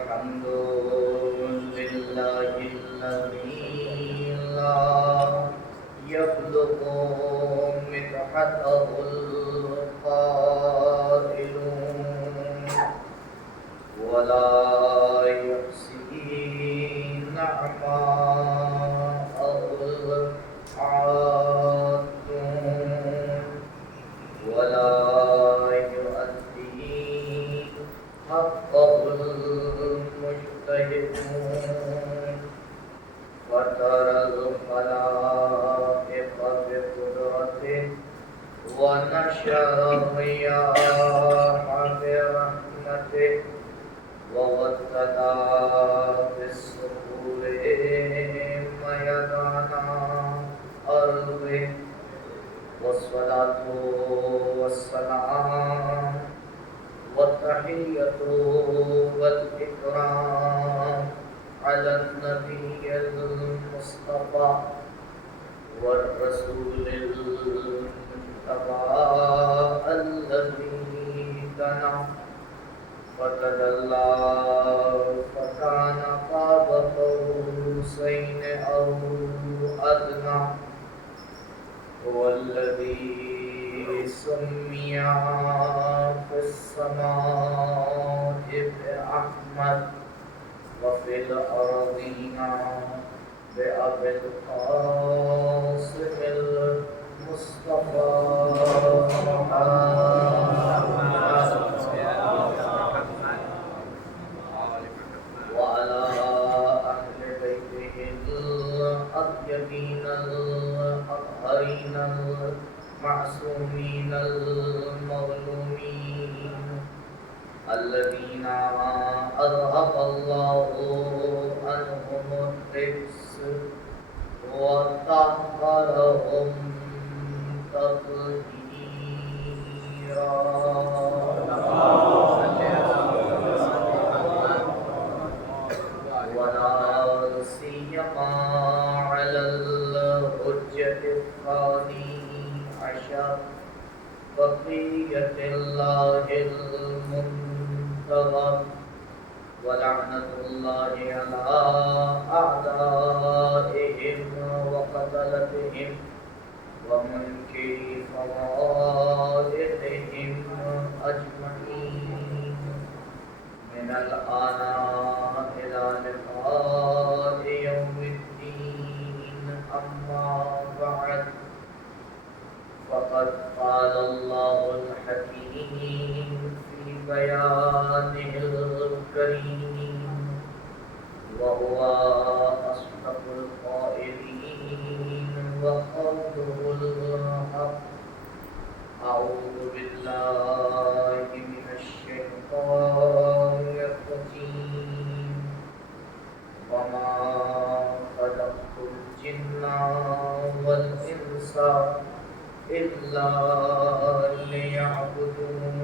الحمد لله الذي لا يبلغ مدحته القائلون ولا يحصي نعماءه العادون ولا يؤدي حقه المجتهدون وترى الخلائق بقدرته ونشر الرياح برحمته وغدنا بالسحور ميدانا أرضه والصلاة والسلام والتحية والإكرام على النبي المصطفى والرسول المجتبى الذي دنا فتدلى فكان قاب قوسين أو أدنى هو الذي سمي في السماء بأحمد وفي الأرضين بأبي القاسم المصطفى وعلى أهل بيته الأطيبين الأطهرين المعصومين المظلومين الذين أذهب الله عنهم الرجس وطهرهم تطهيرا ولا سيما على الحجة الثاني عشر بقية الله المنتظر ولعنة الله على أعدائهم وقتلتهم ومنكر فضائحهم أجمعين من الآن إلى لقاء يوم الدين أما بعد فقد قال الله الحكيم في بيانه الكريم وهو أصدق القائلين وقوله الحق أعوذ بالله من الشيطان الرجيم وما خلقت الجن والإنس إلا ليعبدون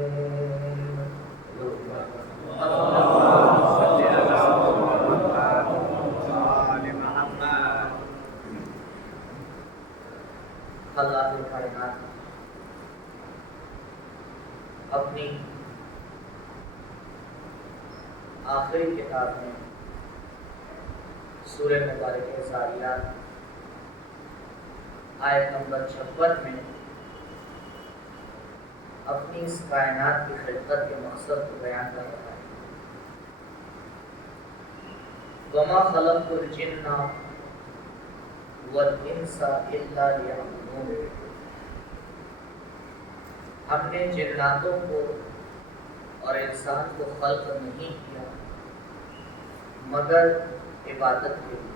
اللہ کائنات اپنی آخری کتاب میں سورہ مبارکہ ذاریات آیت نمبر 56 میں اپنی اس کائنات کی خلقت کے مقصد کو بیان کر رہا ہے. وَمَا خَلَقْتُ الْجِنَّ وَالْإِنسَ إِلَّا لِيَعْبُدُونِ. ہم نے جناتوں کو اور انسان کو خلق نہیں کیا مگر عبادت کے لیے.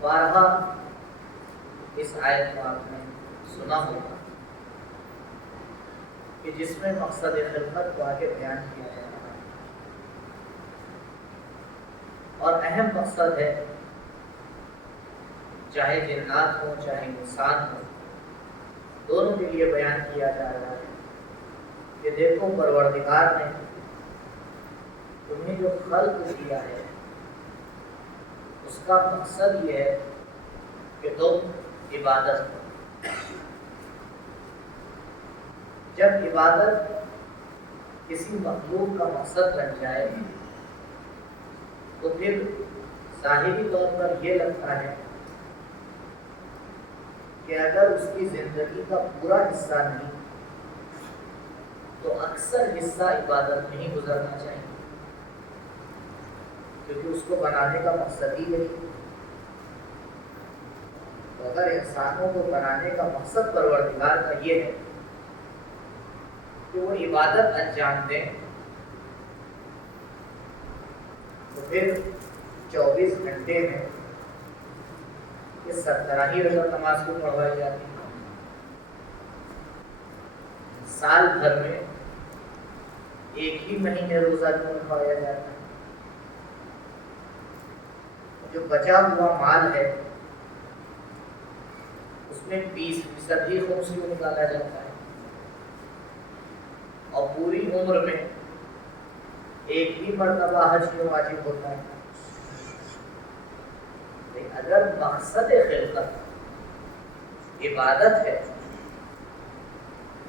بارہا اس آیت کو آپ نے سنا ہوگا کہ جس میں مقصد خلقت کو آگے بیان کیا گیا ہے اور اہم مقصد ہے چاہے جنات ہو چاہے انسان ہو دونوں کے لیے بیان کیا جا رہا ہے کہ دیکھو پروردگار نے تمہیں جو خلق کیا ہے اس کا مقصد یہ ہے کہ تم عبادت کرو. جب عبادت کسی مخلوق کا مقصد بن جائے تو پھر ظاہری طور پر یہ لگتا ہے کہ اگر اس کی زندگی کا پورا حصہ نہیں تو اکثر حصہ عبادت میں ہی گزرنا چاہیے، کیونکہ اس کو بنانے کا مقصد ہی یہی ہے۔ تو اگر انسانوں کو بنانے کا مقصد پروردگار کا یہ ہے کہ وہ عبادت انجام دیں، تو پھر 24 گھنٹے میں یہ 17 ہی رکعت نماز کو پڑھوائی جاتی ہے، سال بھر میں ایک ہی مہینے روزہ کیوں رکھوایا جاتا ہے؟ جو بچا ہوا مال ہے اس میں 20% ہی خمس کیوں نکالا جاتا ہے؟ اور پوری عمر میں ایک ہی مرتبہ حج کیوں واجب ہوتا ہے؟ اگر مقصد خلقت عبادت ہے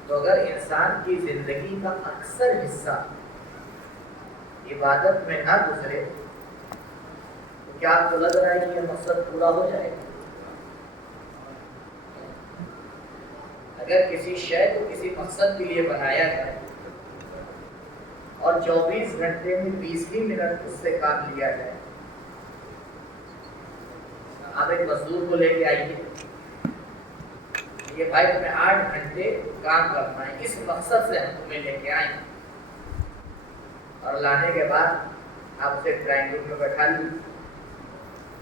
تو اگر انسان کی زندگی کا اکثر حصہ عبادت میں نہ گزرے تو کیا آپ کو لگ رہا ہے کہ یہ مقصد پورا ہو جائے گا؟ اگر کسی شے کو کسی مقصد کے لیے بنایا جائے اور 24 گھنٹے میں 20 ہی منٹ اس سے کام لیا جائے، آپ ایک مزدور کو لے کے آئیے، یہ بھائی تمہیں 8 گھنٹے کام کرنا ہے، اس مقصد سے ہم تمہیں لے کے آئیں، اور لانے کے بعد آپ اسے ڈرائنگ روم میں بیٹھا لیجیے،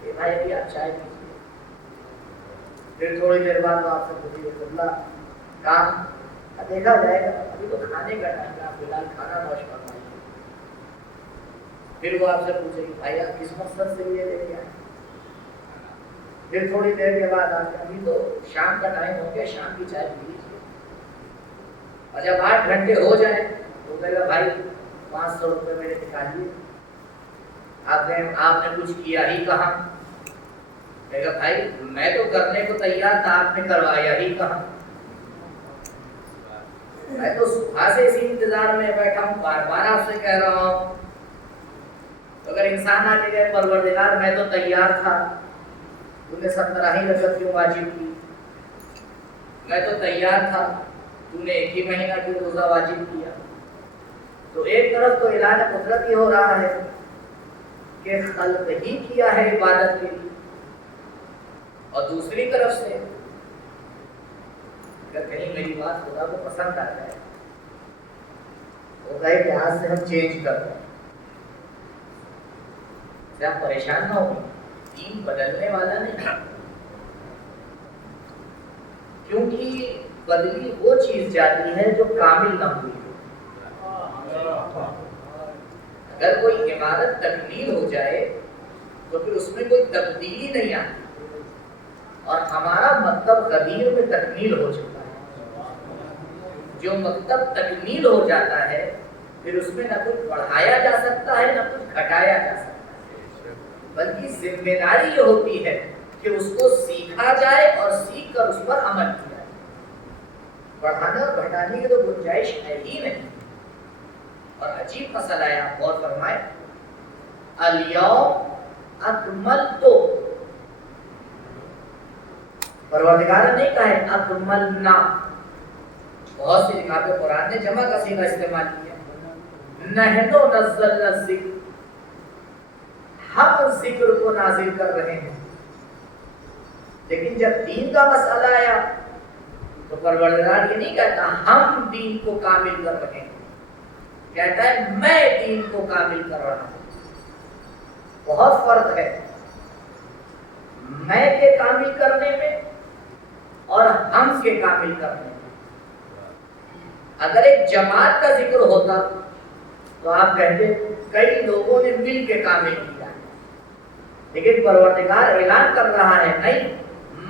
یہ بھائی ابھی آپ چائے پیجیے، پھر تھوڑی دیر بعد آپ سے پوچھیے اللہ کام دیکھا جائے گا، ابھی تو کھانے کا ٹائم ہے، آپ فی الحال کھانا نوش فرمائیے، پھر وہ آپ سے پوچھے کہ بھائی آپ کس مقصد سے یہ لے کے آئے؟ پھر تھوڑی دیر کے بعد آپ ابھی تو شام کا ٹائم ہو گیا، شام کی چائے پی لیجیے، اور جب 8 گھنٹے ہو جائیں تو کہے گا بھائی 500 روپے میرے نکالیے، آپ نے کچھ کیا ہی کہاں؟ کہے گا بھائی میں تو کرنے کو تیار تھا، آپ نے کروایا ہی کہاں؟ میں تو صبح سے اسی انتظار میں بیٹھا ہوں، بار بار آپ سے کہہ رہا ہوں۔ اگر انسان آ کے کہے پروردگار میں تو تیار تھا، تو نے 17 ہی رکعت کیوں واجب کی؟ میں تو تیار تھا، تو نے ایک ہی مہینہ کیوں روزہ واجب کیا؟ تو ایک طرف تو اعلان قدرت ہی ہو رہا ہے کہ خلق ہی کیا ہے عبادت کے لیے، اور دوسری طرف سے اگر کہیں میری بات خدا کو پسند آ جائے وہ کہے کہ آج سے ہم چینج کر رہے ہیں، سے آپ پریشان نہ ہوں، دین بدلنے والا نہیں، کیونکہ بدلی وہ چیز جاتی ہے جو کامل نہ ہوئی ہے۔ اگر کوئی عبادت تکمیل ہو جائے تو پھر اس میں کوئی تبدیلی نہیں آتی، اور ہمارا مکتب قدیر میں تکمیل ہو چکا ہے۔ جو مکتب تکمیل ہو جاتا ہے پھر اس میں نہ کچھ بڑھایا جا سکتا ہے نہ کچھ گھٹایا جا سکتا ہے، بلکہ ذمہ داری یہ ہوتی ہے کہ اس کو سیکھا جائے اور سیکھ کر اس پر عمل کیا جائے، بڑھانا اور گھٹانے کی تو گنجائش ہے ہی نہیں۔ اور عجیب مسئلہ ہے، آپ غور فرمائیں، الیوم اکملت، پروردگار نے نہیں کہا ہے اکملنا، بہت سی جگہ پہ قرآن نے جمع کا صیغہ استعمال کیا، نحن نزلنا الذکر، ہم ذکر کو نازل کر رہے ہیں، لیکن جب دین کا مسئلہ آیا تو پروردگار یہ نہیں کہتا ہم دین کو کامل کر رہے ہیں، کہتا ہے میں دین کو کامل کر رہا ہوں۔ بہت فرق ہے میں کے کامل کرنے میں اور ہم کے کامل کرنے میں۔ اگر ایک جماعت کا ذکر ہوتا تو آپ کہتے کئی لوگوں نے مل کے کامل کیا، لیکن پروردگار اعلان کر رہا ہے نہیں،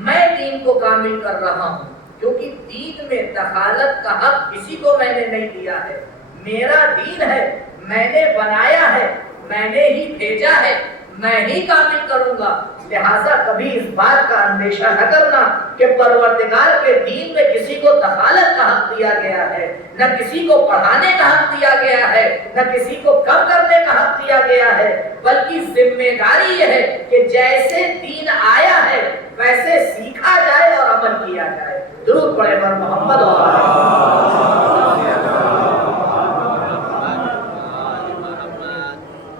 میں دین کو کامل کر رہا ہوں، کیونکہ دین میں دخالت کا حق کسی کو میں نے نہیں دیا ہے، میرا دین ہے، میں نے بنایا ہے، میں نے ہی بھیجا ہے، میں ہی کامل کروں گا، لہذا کبھی اس بات کا اندیشہ نہ کرنا کہ پروردگار کے دین میں کسی کو دخالت کا حق دیا گیا ہے، نہ کسی کو پڑھانے کا حق دیا گیا ہے، نہ کسی کو کم کرنے کا حق دیا گیا ہے، بلکہ ذمہ داری یہ ہے کہ جیسے دین آیا ہے ویسے سیکھا جائے اور عمل کیا جائے۔ درود پڑھے پر محمد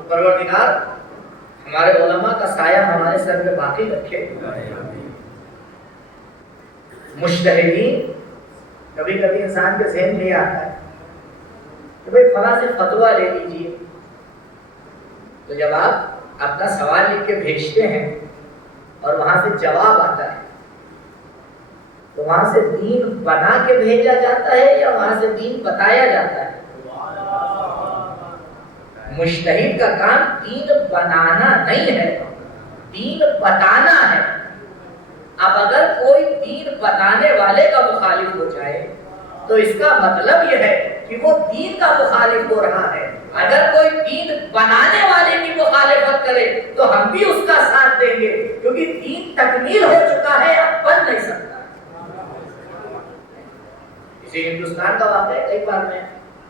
پروردگار ہمارے علماء کا سایہ ہمارے سر پہ باقی رکھے۔ مجتہدین، کبھی کبھی انسان کے ذہن میں آتا ہے کہ بھئی فلاں سے فتویٰ لے لیجیے، تو جب آپ اپنا سوال لکھ کے بھیجتے ہیں اور وہاں سے جواب آتا ہے تو وہاں سے دین بنا کے بھیجا جاتا ہے یا وہاں سے دین بتایا جاتا ہے؟ مجتہد کا کام دین بنانا نہیں ہے، دین بتانا ہے۔ اب اگر کوئی دین بتانے والے کا مخالف ہو جائے تو اس کا مطلب یہ ہے کہ وہ دین کا مخالف ہو رہا ہے۔ اگر کوئی دین بنانے والے کی مخالفت کرے تو ہم بھی اس کا ساتھ دیں گے، کیونکہ دین تکمیل ہو چکا ہے، اب بن نہیں سکتا۔ اسی ہندوستان کا واقعہ کئی بار میں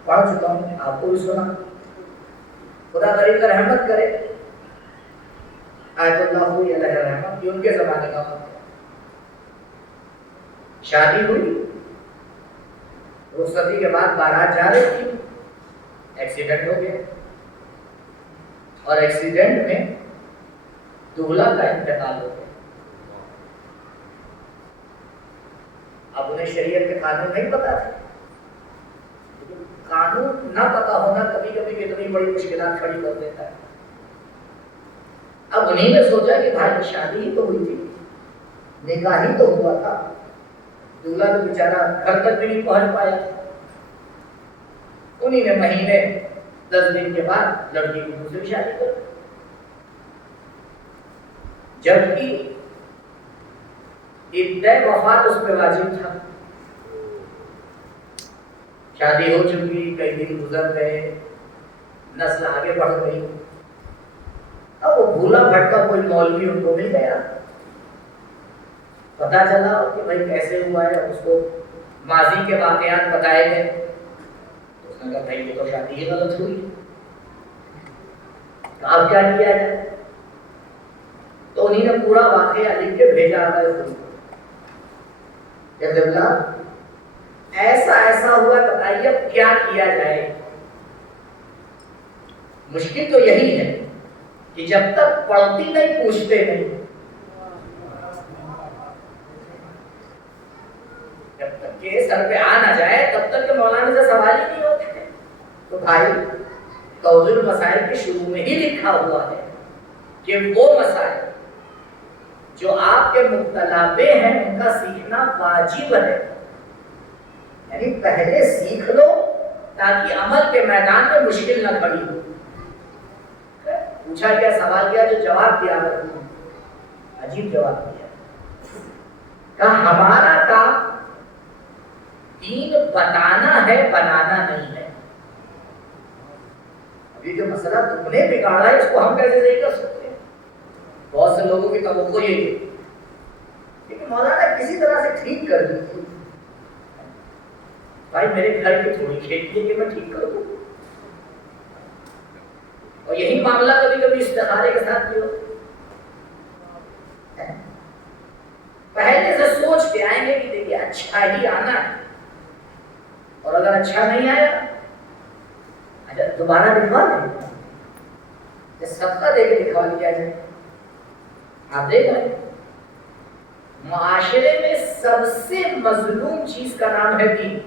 پڑھ چکا ہوں، آپ کو بھی سنا، خدا غریب کا رحمت کرے، آیت اللہ ہوئی علیہ رحمت، یہ ان کے زمانے کا واقعہ۔ شادی ہوئی، رخصتی کے بعد بارات جا رہی تھی، ایکسیڈنٹ ہو گیا، اور ایکسیڈنٹ میں دولہا کا انتقال ہو گیا۔ اب انہیں شریعت کے قانون نہیں پتا تھے، قانون نہ پتا ہونا کبھی کبھی کتنی بڑی مشکلات کھڑی کر دیتا ہے۔ اب انہیں نے سوچا کہ بھائی شادی ہی تو ہوئی تھی، نکاح ہی تو ہوا تھا، دولہا تو بیچارہ گھر تک بھی نہیں پہنچ پایا۔ انہیں نے مہینے 10 دن کے بعد لڑکی کی دوسری شادی کر، جبکہ عدہ وفات اس پہ واجب تھا۔ شادی ہو چکی، کئی دن گزر گئے، نسل آگے بڑھ گئی، اب وہ بھولا بھٹکا کوئی مولوی ان کو مل گیا، پتا چلا کہ بھائی کیسے ہوا ہے، اس کو ماضی کے واقعات بتائے گئے، اس نے کہا بھائی یہ تو شادی ہی غلط ہوئی، اب کیا کیا جائے؟ تو انہیں نے پورا واقعہ لکھ کے بھیجا کہ ایسا ایسا ہوا، بتائیے اب کیا کیا جائے؟ مشکل تو یہی ہے کہ جب تک پڑھتی نہیں پوچھتے نہیں، جب تک کہ سر پہ آ نہ جائے تب تک کہ مولانا سے سوال ہی نہیں ہوتے۔ تو بھائی توضیح المسائل کے شروع میں ہی لکھا ہوا ہے کہ وہ مسائل جو آپ کے مبتلا پہ ہیں ان کا سیکھنا واجب ہے، یعنی پہلے سیکھ لو تاکہ عمل کے میدان میں مشکل نہ کھڑی ہو۔ پوچھا کیا، سوال کیا، جو جواب دیا عجیب جواب دیا، کہا ہمارا کام دین بتانا ہے، بنانا نہیں ہے۔ ابھی جو مسئلہ تم نے بگاڑا ہے اس کو ہم کیسے صحیح کر سکتے ہیں؟ بہت سے لوگوں کی توقع یہ ہے کہ مولانا کسی طرح سے ٹھیک کر دیجیے۔ بھائی میرے گھر کی تھوڑی کھیتی ہے کہ میں ٹھیک کر دوں، اور یہی معاملہ کبھی کبھی استخارے کے ساتھ بھی ہوتا ہے۔ پہلے سے سوچ کے آئیں گے کہ دیکھیے اچھا ہی آنا ہے، اور اگر اچھا نہیں آیا اچھا دوبارہ لکھوا دیں، صدقہ دے کے لکھوا لیا جائے۔ آپ دیکھ رہے ہیں معاشرے میں سب سے مظلوم چیز کا نام ہے دین۔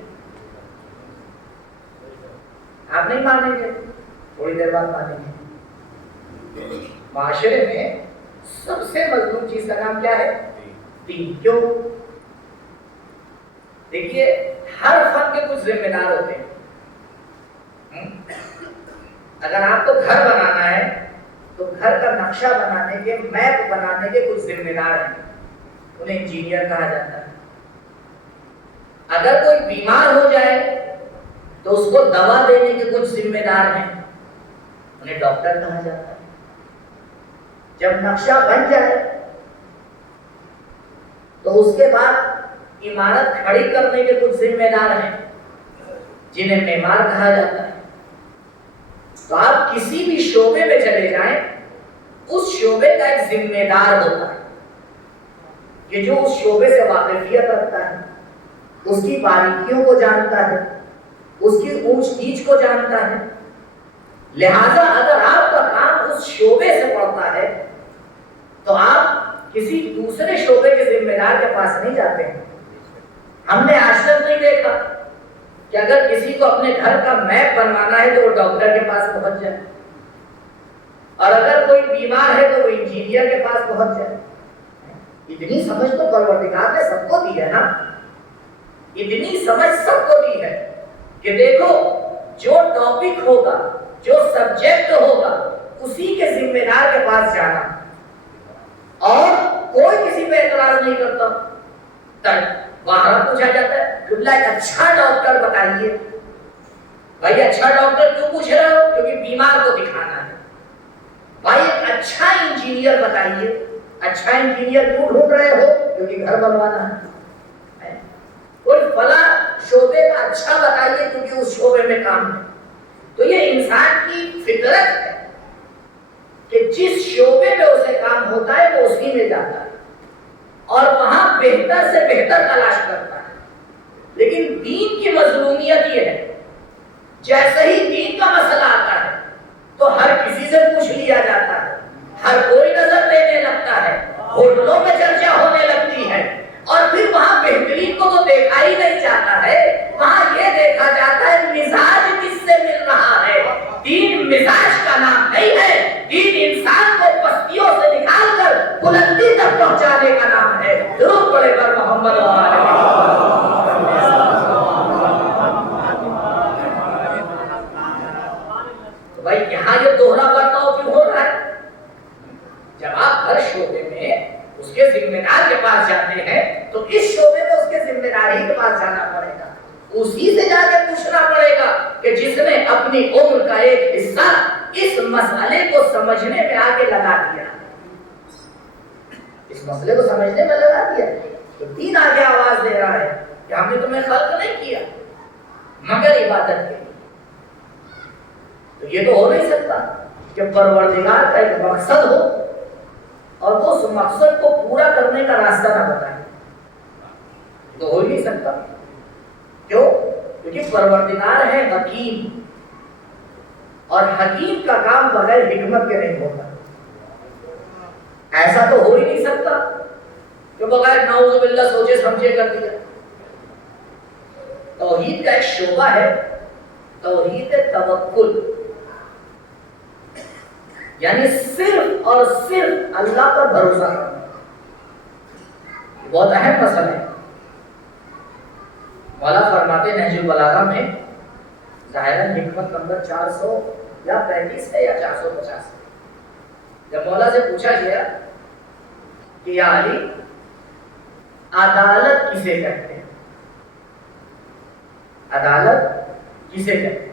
آپ نہیں مانیں گے، تھوڑی دیر بعد مانیں گے۔ معاشرے میں سب سے مظلوم چیز کا نام کیا ہے؟ دین۔ کیوں؟ دیکھیے ہر فن کے کچھ ذمہ دار ہوتے ہیں۔ اگر آپ کو گھر بنانا ہے تو گھر کا نقشہ بنانے کے، میپ بنانے کے کچھ ذمہ دار ہیں، انہیں انجینئر کہا جاتا ہے۔ اگر کوئی بیمار ہو جائے تو اس کو دوا دینے کے کچھ ذمہ دار ہیں، انہیں ڈاکٹر کہا جاتا ہے۔ جب نقشہ بن جائے تو اس کے بعد عمارت کھڑی کرنے کے کچھ ذمہ دار ہیں جنہیں معمار کہا جاتا ہے. تو آپ کسی بھی شعبے میں چلے جائیں اس شعبے کا ایک ذمہ دار ہوتا ہے کہ جو اس شعبے سے واقفیت رکھتا ہے، اس کی باریکیوں کو جانتا ہے، اس کی اونچ نیچ کو جانتا ہے. لہذا اگر آپ کا کام اس شعبے سے پڑتا ہے تو آپ کسی دوسرے شعبے کے ذمہ دار کے پاس نہیں جاتے ہیں. ہم نے آج تک نہیں دیکھا کہ اگر کسی کو اپنے گھر کا میپ بنوانا ہے تو وہ ڈاکٹر کے پاس پہنچ جائے، اور اگر کوئی بیمار ہے تو وہ انجینئر کے پاس پہنچ جائے. اتنی سمجھ تو پروردگار نے سب کو دی ہے نا، اتنی سمجھ سب کو دی ہے کہ دیکھو جو ٹاپک ہوگا، جو سبجیکٹ ہوگا، اسی کے ذمہ دار کے پاس جانا، اور کوئی کسی پہ اعتراض نہیں کرتا. وہاں پوچھا جاتا ہے کہ ایک اچھا ڈاکٹر بتائیے. بھائی اچھا ڈاکٹر کیوں پوچھ رہے ہو؟ کیونکہ بیمار کو دکھانا ہے. بھائی ایک اچھا انجینئر بتائیے. اچھا انجینئر کیوں ڈھونڈ رہے ہو؟ کیونکہ گھر بنوانا ہے. کوئی فلاں شعبے کا اچھا بتائیے کیونکہ اس شعبے میں کام ہے. تو یہ انسان کی فطرت ہے کہ جس شعبے میں اسے کام ہوتا ہے وہ اسی میں جاتا ہے اور وہاں بہتر سے بہتر تلاش کرتا ہے. لیکن دین کی مظلومیت یہ ہے، جیسے ہی دین کا مسئلہ آتا ہے تو ہر کسی سے پوچھ لیا جاتا ہے، ہر کوئی نظر دینے لگتا ہے، ہوٹلوں میں چرچا ہونے لگتی ہے، اور پھر وہاں بہترین کو تو دیکھا ہی نہیں جاتا ہے، وہاں یہ دیکھا جاتا ہے مزاج کس سے مل رہا ہے. دین مزاج کا نام نہیں ہے، دین انسان کو پستیوں سے نکال کر بلندی تک پہنچانے کا نام ہے. درود پڑھے پر محمد و آلہ محمد. بھائی یہاں یہ دوہرا برتاؤ کیوں ہو رہا ہے؟ جب آپ ہر شعبے میں اس کے ذمہ دار کے پاس جاتے ہیں تو اس شعبے میں اس کے ذمہ دار ہی کے پاس جانا پڑے گا، اسی سے جا کے پوچھنا پڑے گا کہ جس نے اپنی عمر کا ایک حصہ اس مسئلے کو سمجھنے میں آگے لگا دیا، اس مسئلے کو سمجھنے میں لگا دیا، تو دین آگے آواز دے رہا ہے کہ ہم نے تمہیں خلق نہیں کیا مگر عبادت کے لیے. تو یہ تو ہو نہیں سکتا کہ پروردگار کا ایک مقصد ہو اور وہ اس مقصد کو پورا کرنے کا راستہ نہ بتائے. یہ تو ہو ہی نہیں سکتا. کیوں؟ کیونکہ پروردگار ہے حکیم، اور حکیم کا کام بغیر حکمت کے نہیں ہوتا. ایسا تو ہو ہی نہیں سکتا کہ بغیر نعوذ باللہ سوچے سمجھے کر دیا. توحید کا ایک شعبہ ہے توحید توکل، یعنی صرف اور صرف اللہ پر بھروسہ کرنا. بہت اہم مسئلہ ہے. مولا فرماتے ہیں نہج البلاغہ میں، ظاہراً حکمت نمبر 435 ہے یا 450 ہے، جب مولا سے پوچھا گیا کہ یا علی عدالت کسے کہتے ہیں؟ عدالت کسے کہتے ہیں؟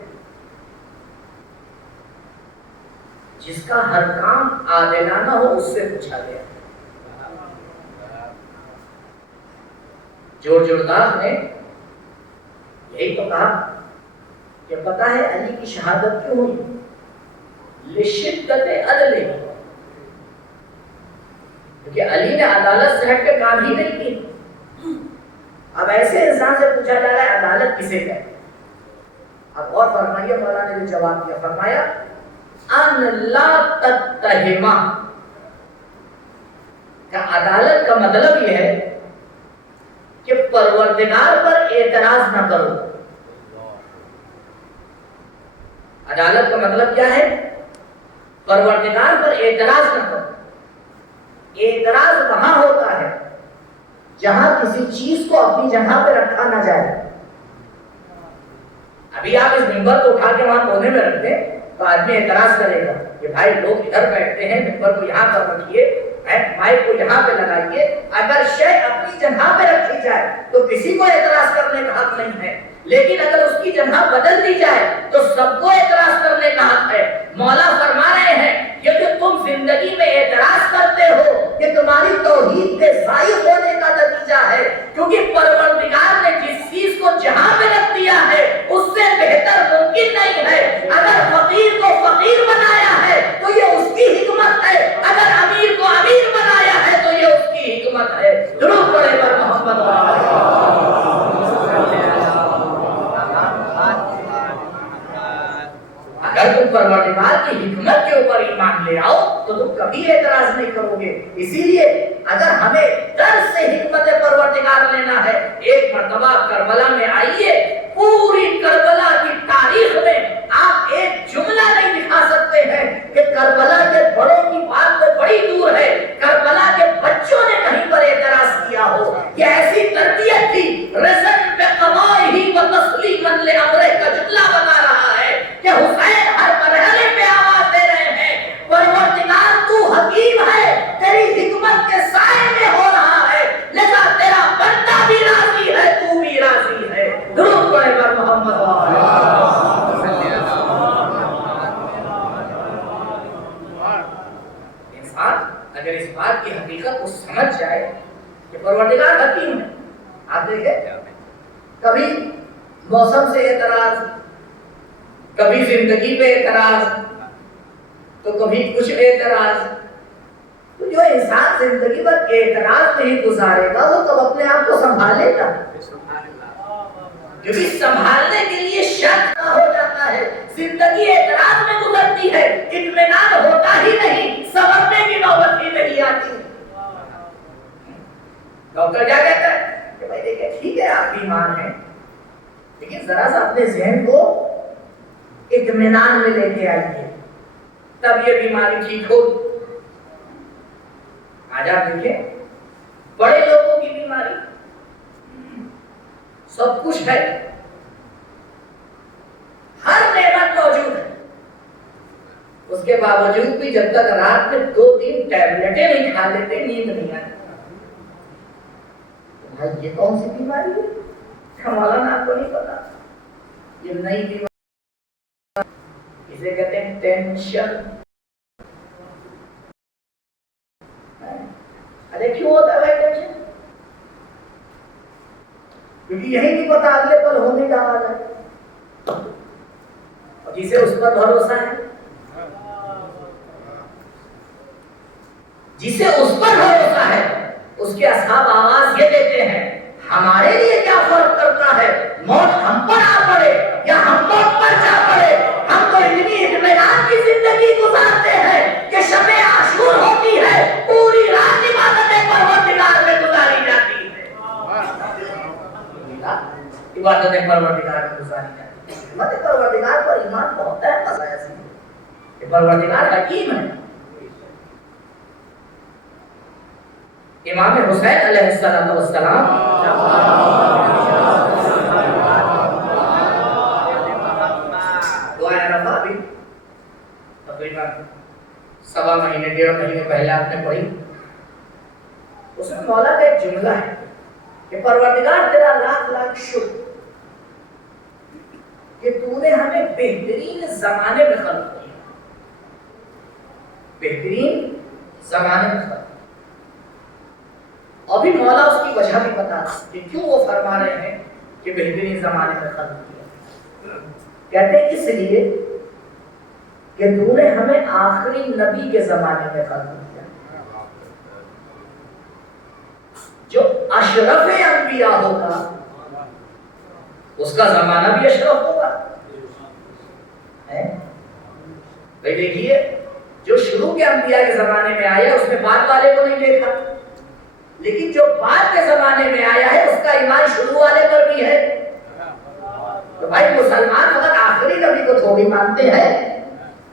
جس کا ہر کام عادلانہ ہو اس سے پوچھا گیا. جورداغ نے یہی تو کہا کہ پتہ ہے علی کی شہادت کیوں ہوئی؟ لشدت عدلہ، کیونکہ علی نے عدالت سے ہٹ کے کام ہی نہیں کی. اب ایسے انسان سے پوچھا جا رہا ہے عدالت کسے کہتے ہیں؟ اب اور فرمائیے مولا نے جو جواب دیا، فرمایا ان لا تتہما، کہ عدالت کا مطلب یہ ہے کہ پروردگار پر اعتراض نہ کرو. عدالت کا مطلب کیا ہے؟ پروردگار پر اعتراض نہ کرو. اعتراض وہاں ہوتا ہے جہاں کسی چیز کو اپنی جگہ پہ رکھا نہ جائے. ابھی آپ اس ممبر کو اٹھا کے وہاں کونے میں رکھ دیں تو آدمی اعتراض کرے گا کہ بھائی لوگ ادھر بیٹھتے ہیں، ممبر کو یہاں پر رکھیے، مائک کو یہاں پہ لگائیے. اگر شے اپنی جگہ پہ رکھی جائے تو کسی کو اعتراض کرنے کا حق نہیں ہے، لیکن اگر اس کی جگہ بدل دی جائے تو سب کو اعتراض کرنے کا حق ہے. مولا فرما رہے ہیں یہ جو تم زندگی میں اعتراض کرتے ہو، یہ تمہاری توحید کے ضائع ہونے کا نتیجہ کی حکمت کے اوپر ایمان لے آؤ تو تم کبھی اعتراض نہیں کرو گے. اسی لیے اگر ہمیں در سے حکمت پروردگار لینا ہے، ایک مرتبہ کربلا میں آئیے، پوری کربلا کی تاریخ میں آپ ایک جملہ نہیں دکھا سکتے ہیں کہ کربلا کے بڑوں کی بات تو بڑی دور ہے، کربلا کے بچوں نے کہیں پر اعتراض کیا ہو. یہ ایسی تربیت تھی. رزن پہ قضائہ و تسلیما لامرہ کا جملہ بتا رہا ہے کہ حسین ہر مرحلے پہ آواز دے رہے ہیں، پروردگار تو حکیم ہے، تیری حکمت کے سائے میں ہو رہا ہے، لذا تیرا بندہ بھی راضی ہے، تو بھی راضی ہے. درود پڑھے پر محمد انسان اگر اس بات کی حقیقت کو سمجھ جائے کہ پروردگار حکیم ہے. آپ دیکھیں کبھی موسم سے اعتراض، کبھی زندگی پہ اعتراض، تو کبھی کچھ اعتراض. تو جو انسان زندگی پر اعتراض نہیں گزارے گا وہ تب اپنے آپ کو سنبھالے گا. جو بھی سنبھالنے کے لیے شرط ہو جاتا ہے، زندگی اعتراض میں گزرتی ہے، اطمینان ہوتا ہی نہیں، سنبھلنے کی نوبت ہی نہیں آتی. ڈاکٹر کیا کہتا ہے کہ بھائی دیکھیں ٹھیک ہے آپ بیمار ہیں، لیکن ذرا سا اپنے ذہن کو اطمینان میں لے کے آئیے تب یہ بیماری ٹھیک ہوگی. آج آپ دیکھیں بڑے لوگوں کی بیماری سب کچھ ہے، ہر نعمت موجود ہے، اس کے باوجود بھی جب تک رات میں 2-3 ٹیبلٹیں نہیں کھا لیتے نیند نہیں آتی. بھائی یہ کون سی بیماری ہے؟ مولانا آپ کو نہیں پتا، یہ نئی بیماری، اسے کہتے ہیں ٹینشن. ارے کیوں ہوتا ہے ٹینشن؟ کیونکہ یہی نہیں پتا اگلے پل ہونے کا حال ہے. اور جسے اس پر بھروسہ ہے، جسے اس پر بھروسہ ہے، اس کے اصحاب آواز یہ دیتے ہیں ہمارے لیے کیا فرق کرتا ہے موت ہم پر آ پڑے یا ہم موت پر جا پڑے، ہم تو اتنی اطمینان کی زندگی گزارتے ہیں کہ شب عاشور ہوتی ہے پوری رات عبادت پروردگار میں گزاری جاتی ہے. عبادت پروردگار میں گزاری جاتی ہے. عبادت پروردگار پر ایمان بہت ہے، مسئلہ ایسی ہے کہ پروردگار حکیم ہے. امام حسین علیہ السلام دعائے رفع بھی تقریباً 1.25 مہینے 1.5 مہینے پہلے آپ نے پڑھی. اس میں مولا کا ایک جملہ ہے کہ پروردگار تیرا لاکھ لاکھ شکر کہ تو نے ہمیں بہترین زمانے میں خلق کیا، بہترین زمانے میں خلق. اور بھی مولا اس کی وجہ بھی بتا کہ کیوں وہ فرما رہے ہیں کہ بہترین زمانے میں خلق کیا. کہتے ہیں اس لیے کہ تو نے ہمیں آخری نبی کے زمانے میں خلق کیا، جو اشرف انبیاء ہوگا اس کا زمانہ بھی اشرف ہوگا. بھائی دیکھیے جو شروع کے انبیاء کے زمانے میں آیا اس میں بعد والے کو نہیں دیکھا، لیکن جو بعد کے زمانے میں آیا ہے اس کا ایمان شروع والے پر بھی ہے. تو بھائی مسلمان فقط آخری نبی کو تھوڑی مانتے ہیں،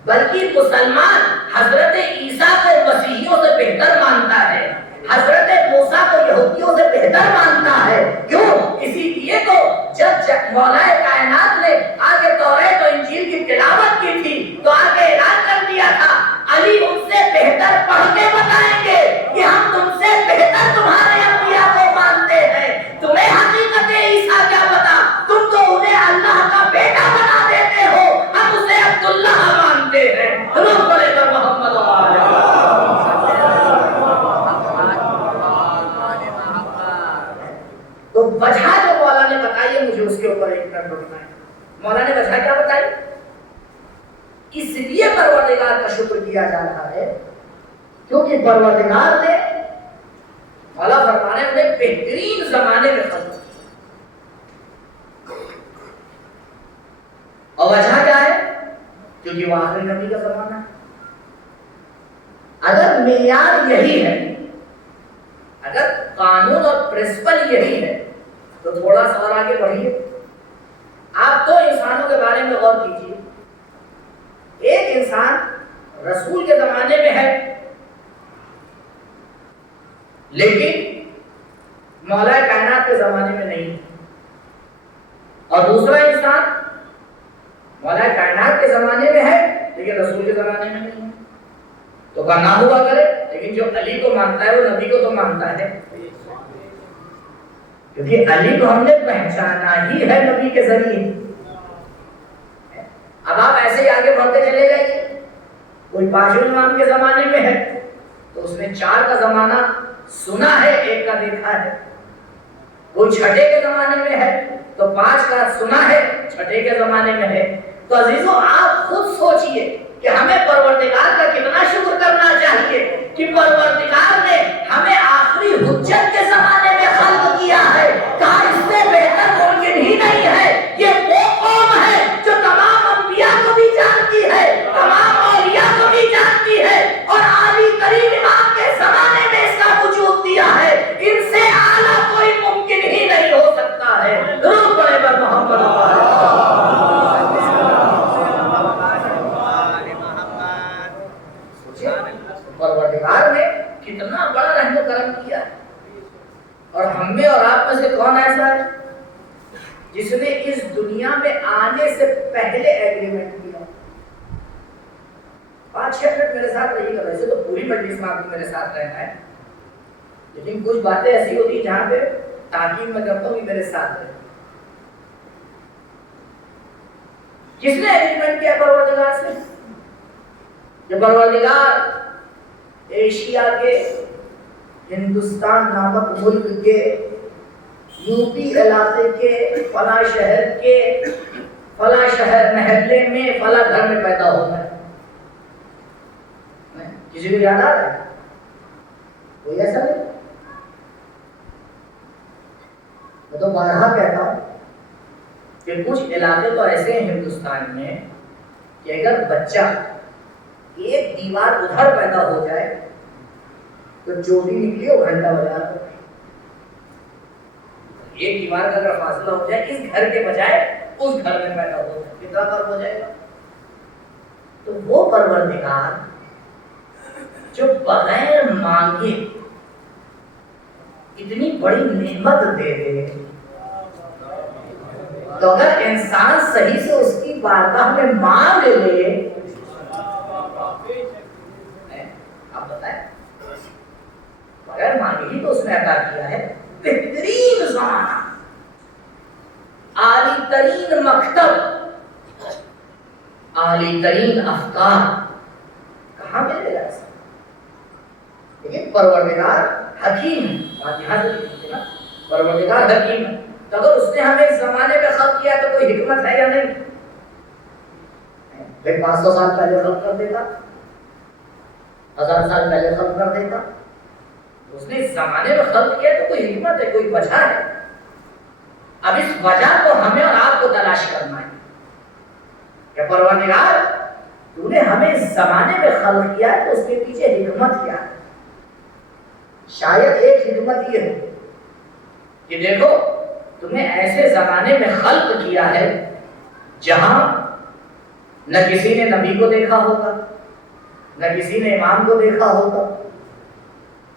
بلکہ مسلمان حضرت عیسیٰ کو مسیحیوں سے بہتر مانتا ہے، حضرت موسیٰ کو یہودیوں سے بہتر مانتا ہے. کیوں؟ اسی لیے تو جب مولا کائنات نے آگے توریت و انجیل کی تلاوت کی تھی تو آگے اعلان کر دیا تھا علی ان سے بہتر پڑھ کے بتائیں گے کہ ہم تم سے بہتر تمہارے انبیاء کو مانتے ہیں. تمہیں حقیقت عیسیٰ کیا پتا، تم تو انہیں اللہ کا بیٹا بنا دیتے ہو، ہم اسے عبداللہ مانتے ہیں. درود پڑھے کر محمد تو وجہ جو مولا نے بتائی ہے مجھے اس کے اوپر ایک منٹ روکنا ہے. مولا نے وجہ کیا بتائی؟ اس لیے پروردگار کا شکر کیا جا رہا ہے کیونکہ پروردگار نے مولا فرمانے انہیں بہترین زمانے میں خلق کیا. اور وجہ کیا ہے؟ کہ کیونکہ وہ آخری نبی کا زمانہ ہے۔ اگر معیار یہی ہے، اگر قانون اور پرنسپل یہی ہے، تو تھوڑا سا اور آگے بڑھیے۔ آپ دو انسانوں کے بارے میں غور کیجیے۔ ایک انسان رسول کے زمانے میں ہے لیکن مولا کائنات کے زمانے میں نہیں، اور دوسرا انسان مولا کائنات کے زمانے میں ہے لیکن رسول کے زمانے میں نہیں ہے۔ تو نہ ہوا کرے، لیکن جو علی کو مانتا ہے وہ نبی کو تو مانتا ہے، کیونکہ علی کو ہم نے پہچانا ہی ہے نبی کے ذریعے۔ اب آپ ایسے ہی آگے بڑھتے چلے جائیے۔ کوئی پانچویں امام کے زمانے میں ہے تو اس نے 4 کا زمانہ سنا ہے، 1 کا دیکھا ہے۔ کوئی چھٹے کے زمانے میں ہے تو 5 کا سنا ہے، چھٹے کے زمانے میں ہے۔ تو عزیزوں آپ خود سوچئے کہ ہمیں پروردگار کا کتنا شکر کرنا چاہیے کہ پروردگار نے ہمیں آخری حجت کے زمانے میں خلق کیا ہے۔ کہا اس سے بہتر ممکن ہی نہیں ہے۔ یہ وہ قوم ہے جو تمام انبیاء کو بھی جانتی ہے، تمام اولیاء کو بھی جانتی ہے، اور عالی ترین امام کے زمانے میں اس کا وجود دیا ہے۔ ان سے اعلیٰ کوئی ممکن ہی نہیں ہو سکتا ہے۔ درود پڑھے بر محمد۔ پروردگار نے کتنا بڑا رحم و کرم کیا، اور ہم میں اور آپ میں سے کون ایسا ہے جس نے اس دنیا میں آنے سے پہلے ایگریمنٹ کیا؟ 5-6 منٹ میرے ساتھ رہیے گا، ویسے تو پوری مجلس میں آپ کو میرے ساتھ رہنا ہے، لیکن کچھ باتیں ایسی ہوتی ہیں جہاں پہ تاکید میں کرتا ہوں کہ میرے ساتھ رہے۔ کس نے ایگریمنٹ کیا پروردگار سے؟ کہ پروردگار ایشیا کے، ہندوستان نامک ملک کے، یو پی علاقے کے فلاں شہر کے فلاں شہر محلے میں فلاں گھر میں پیدا ہونا ہے۔ کسی کو یاد آ رہا ہے؟ کوئی ایسا نہیں؟ میں تو بارہا کہتا ہوں کہ کچھ علاقے تو ایسے ہیں ہندوستان میں کہ اگر بچہ ایک دیوار ادھر پیدا ہو جائے تو جو بھی نکلی وہ گھنٹہ بجا دو۔ ایک دیوار کا اگر فاصلہ ہو جائے اس گھر کے بجائے اس گھر میں پیدا ہو جائے، کتنا فرق ہو جائے گا؟ تو وہ پروردگار جو بغیر مانگے اتنی بڑی نعمت دے دے، تو اگر انسان صحیح سے اس کی بارگاہ میں مانگ لے، آپ بتائیں بغیر مانگے ہی تو اس نے عطا کیا ہے بہترین زمانہ، اعلی ترین مکتب، اعلی ترین افکار، کہاں ملے گا ایسا؟ لیکن پروردگار حکیم ہے، پروردگار حکیم ہے، تو اگر اس نے ہمیں اس زمانے میں خلق کیا تو کوئی حکمت ہے یا نہیں؟ 500 سال پہلے خلق کر دیتا، 1000 سال پہلے خلق کر دیتا، اس نے اس زمانے میں خلق کیا تو کوئی حکمت ہے، کوئی وجہ ہے۔ اب اس وجہ کو ہمیں اور آپ کو تلاش کرنا ہے کہ پروردگار تو نے ہمیں اس زمانے میں خلق کیا ہے تو اس کے پیچھے حکمت کیا ہے؟ شاید ایک حکمت یہ ہو کہ دیکھو تمہیں ایسے زمانے میں خلق کیا ہے جہاں نہ کسی نے نبی کو دیکھا ہوگا، نہ کسی نے امام کو دیکھا ہوگا،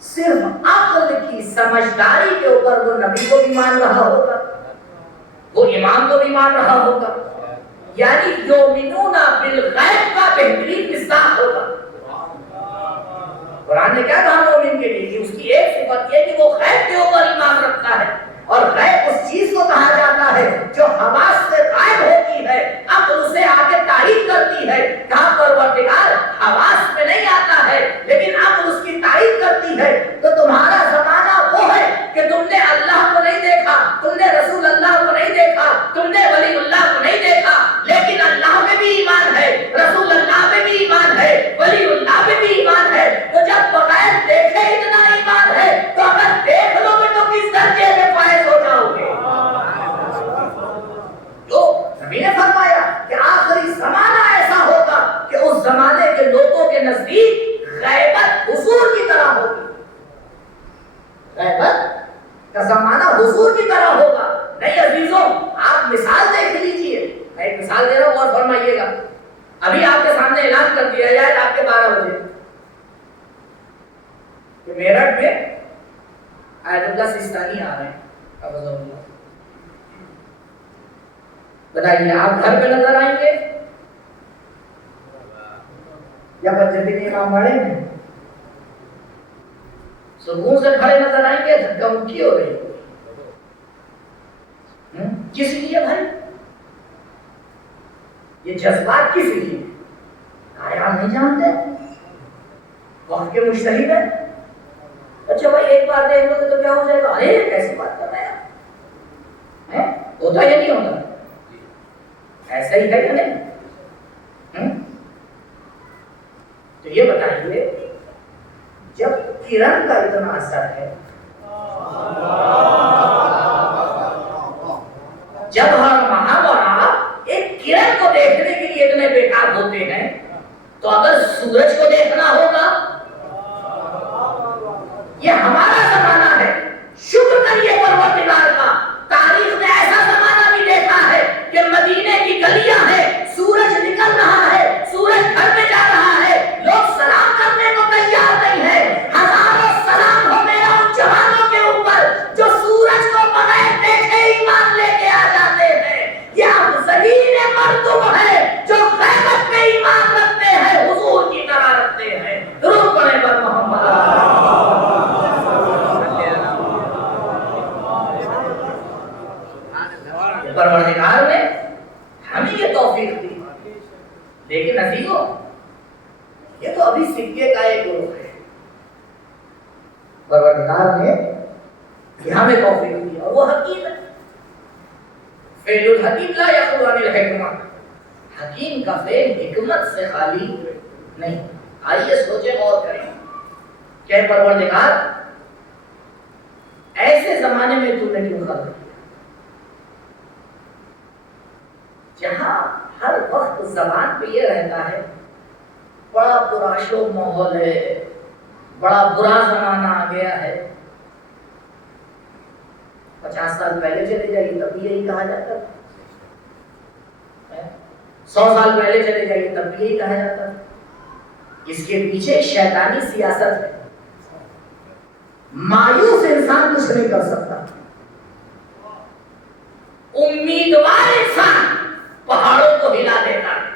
صرف عقل کی سمجھداری کے اوپر وہ نبی کو بھی مان رہا ہوگا، وہ امام کو بھی مان رہا ہوگا، یعنی یؤمنون بالغیب کا بہترین مصداق ہوگا۔ قرآن نے کیا کہا مومن کے لیے؟ اس کی ایک صفت یہ کہ وہ غیب کے اوپر ایمان رکھتا ہے، اور غیب اس چیز کو کہا جاتا ہے جو حواس سے غائب ہوتی ہے، عقل اسے آگے تائید کرتی ہے۔ کہاں پروردگار حواس میں نہیں آتا ہے لیکن عقل اس کی تائید کرتی ہے۔ تو تمہارا زمانہ وہ ہے کہ تم نے اللہ کو نہیں دیکھا، تم نے رسول اللہ کو نہیں دیکھا، تم نے ولی اللہ کو نہیں دیکھا، لیکن اللہ میں بھی ایمان ہے، رسول اللہ میں بھی ایمان ہے، ولی اللہ میں بھی ایمان ہے۔ تو جب بغیر دیکھے اتنا ایمان ہے تو اگر دیکھ لو گے تو کس درجے میں فائز ہو جاؤ گے؟ جو نبی نے فرمایا کہ آخری زمانہ ایسا ہوگا نزدیک غیبت حضور کی طرح ہوگی، غیبت کا زمانہ حضور کی طرح ہوگا۔ نہیں عزیزوں، آپ مثال دیکھ لیجئے، میں ایک مثال دے رہا ہوں اور فرمائیے گا۔ ابھی آپ کے سامنے اعلان کر دیا جائے آپ کے 12 بجے کہ میرٹھ میں آیت اللہ سستانی آ رہے ہیں، بتائیے آپ گھر پہ نظر آئیں گے یا بجے امام باڑے میں؟ سکون سے کھڑے نظر آئیں گے، دھکا مکی ہو رہی ہے۔ کس لیے بھائی؟ یہ جذبات کس لیے؟ آیا نہیں جانتے، وقت کے مجتہد ہیں۔ اچھا بھائی ایک بات دیکھ لو تو کیا ہو جائے گا؟ ارے کیسی بات کر رہے ہیں، ہوتا یا نہیں ہوتا؟ ایسا ہی ہے یا نہیں؟ تو یہ بتائیے جب کرن کا اتنا اثر ہے، جب ہر محاورہ ایک کرن کو دیکھنے کے لیے اتنے بیکار ہوتے ہیں، تو اگر سورج کو دیکھنا ہوگا، یہ ہمارا زمانہ ہے، شکر کریے پروردگار کا۔ تاریخ نے ایسا زمانہ بھی دیکھا ہے کہ مدینے کی گلیاں ہیں، سورج نکل رہا ہے، سورج گھر میں جا رہا ہے، لوگ سلام کرنے کو تیار نہیں ہے۔ ہزاروں سلام ہو میرا ان جوانوں کے اوپر جو سورج کو بغیر دیکھے ایمان لے کے آ جاتے ہیں۔ یہ افضلین مرتب ہے جو غیبت پہ ایمان رکھتے ہیں، حضور کی طرح رکھتے ہیں۔ درود پڑھیں بر محمد۔ پروردگار نے ہمیں یہ توفیق دی، لیکن عزیزوں یہ تو ابھی سکے کا ایک گروہ ہے۔ پروردگار نے یہ ہمیں توفیق دی اور وہ حکیم ہے۔ فعل الحکیم لا یخلو عن الحکمہ، حکیم کا فعل حکمت سے خالی نہیں۔ آئیے سوچیں غور کریں کہ پروردگار ایسے زمانے میں تو نے کیوں خلق کیا جہاں ہر وقت زبان پہ یہ رہتا ہے بڑا پرآشوب ماحول ہے، بڑا برا زمانہ آ گیا ہے۔ 50 سال پہلے چلے جائیے تب بھی یہی کہا جاتا، 100 سال پہلے چلے جائیے تب بھی یہی کہا جاتا۔ اس کے پیچھے شیطانی سیاست ہے۔ مایوس انسان کچھ نہیں کر سکتا، امیدوار انسان پہاڑوں کو ہلا دیتا ہے۔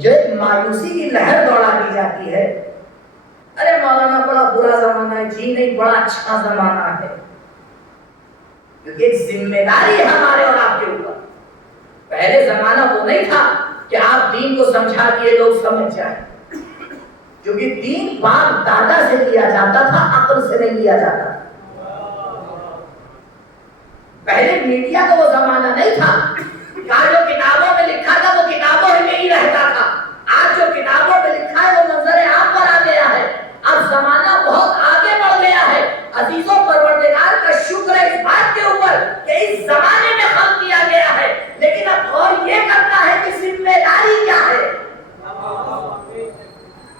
جو ایک مایوسی کی لہر دوڑا دی جاتی ہے، ارے مولانا بڑا برا زمانہ ہے، جی نہیں بڑا اچھا زمانہ ہے، کیونکہ ایک ذمہ داری ہے ہمارے اور آپ کے اوپر۔ پہلے زمانہ وہ نہیں تھا کہ آپ دین کو سمجھا دیے لوگ سمجھ جائیں، کیونکہ دین باپ دادا سے لیا جاتا تھا، عقل سے نہیں لیا جاتا تھا۔ پہلے میڈیا کا وہ زمانہ نہیں تھا، جو کتابوں میں لکھا تھا وہ کتابوں میں ہی رہتا تھا۔ آج جو کتابوں میں لکھا ہے وہ منظر عام پر آ گیا ہے۔ اب زمانہ بہت آگے بڑھ گیا ہے۔ عزیزوں پروردگار کا شکر ہے اس بات کے اوپر کہ اس زمانے میں خلق کیا گیا ہے، لیکن اب غور یہ کرتا ہے کہ ذمہ داری کیا ہے۔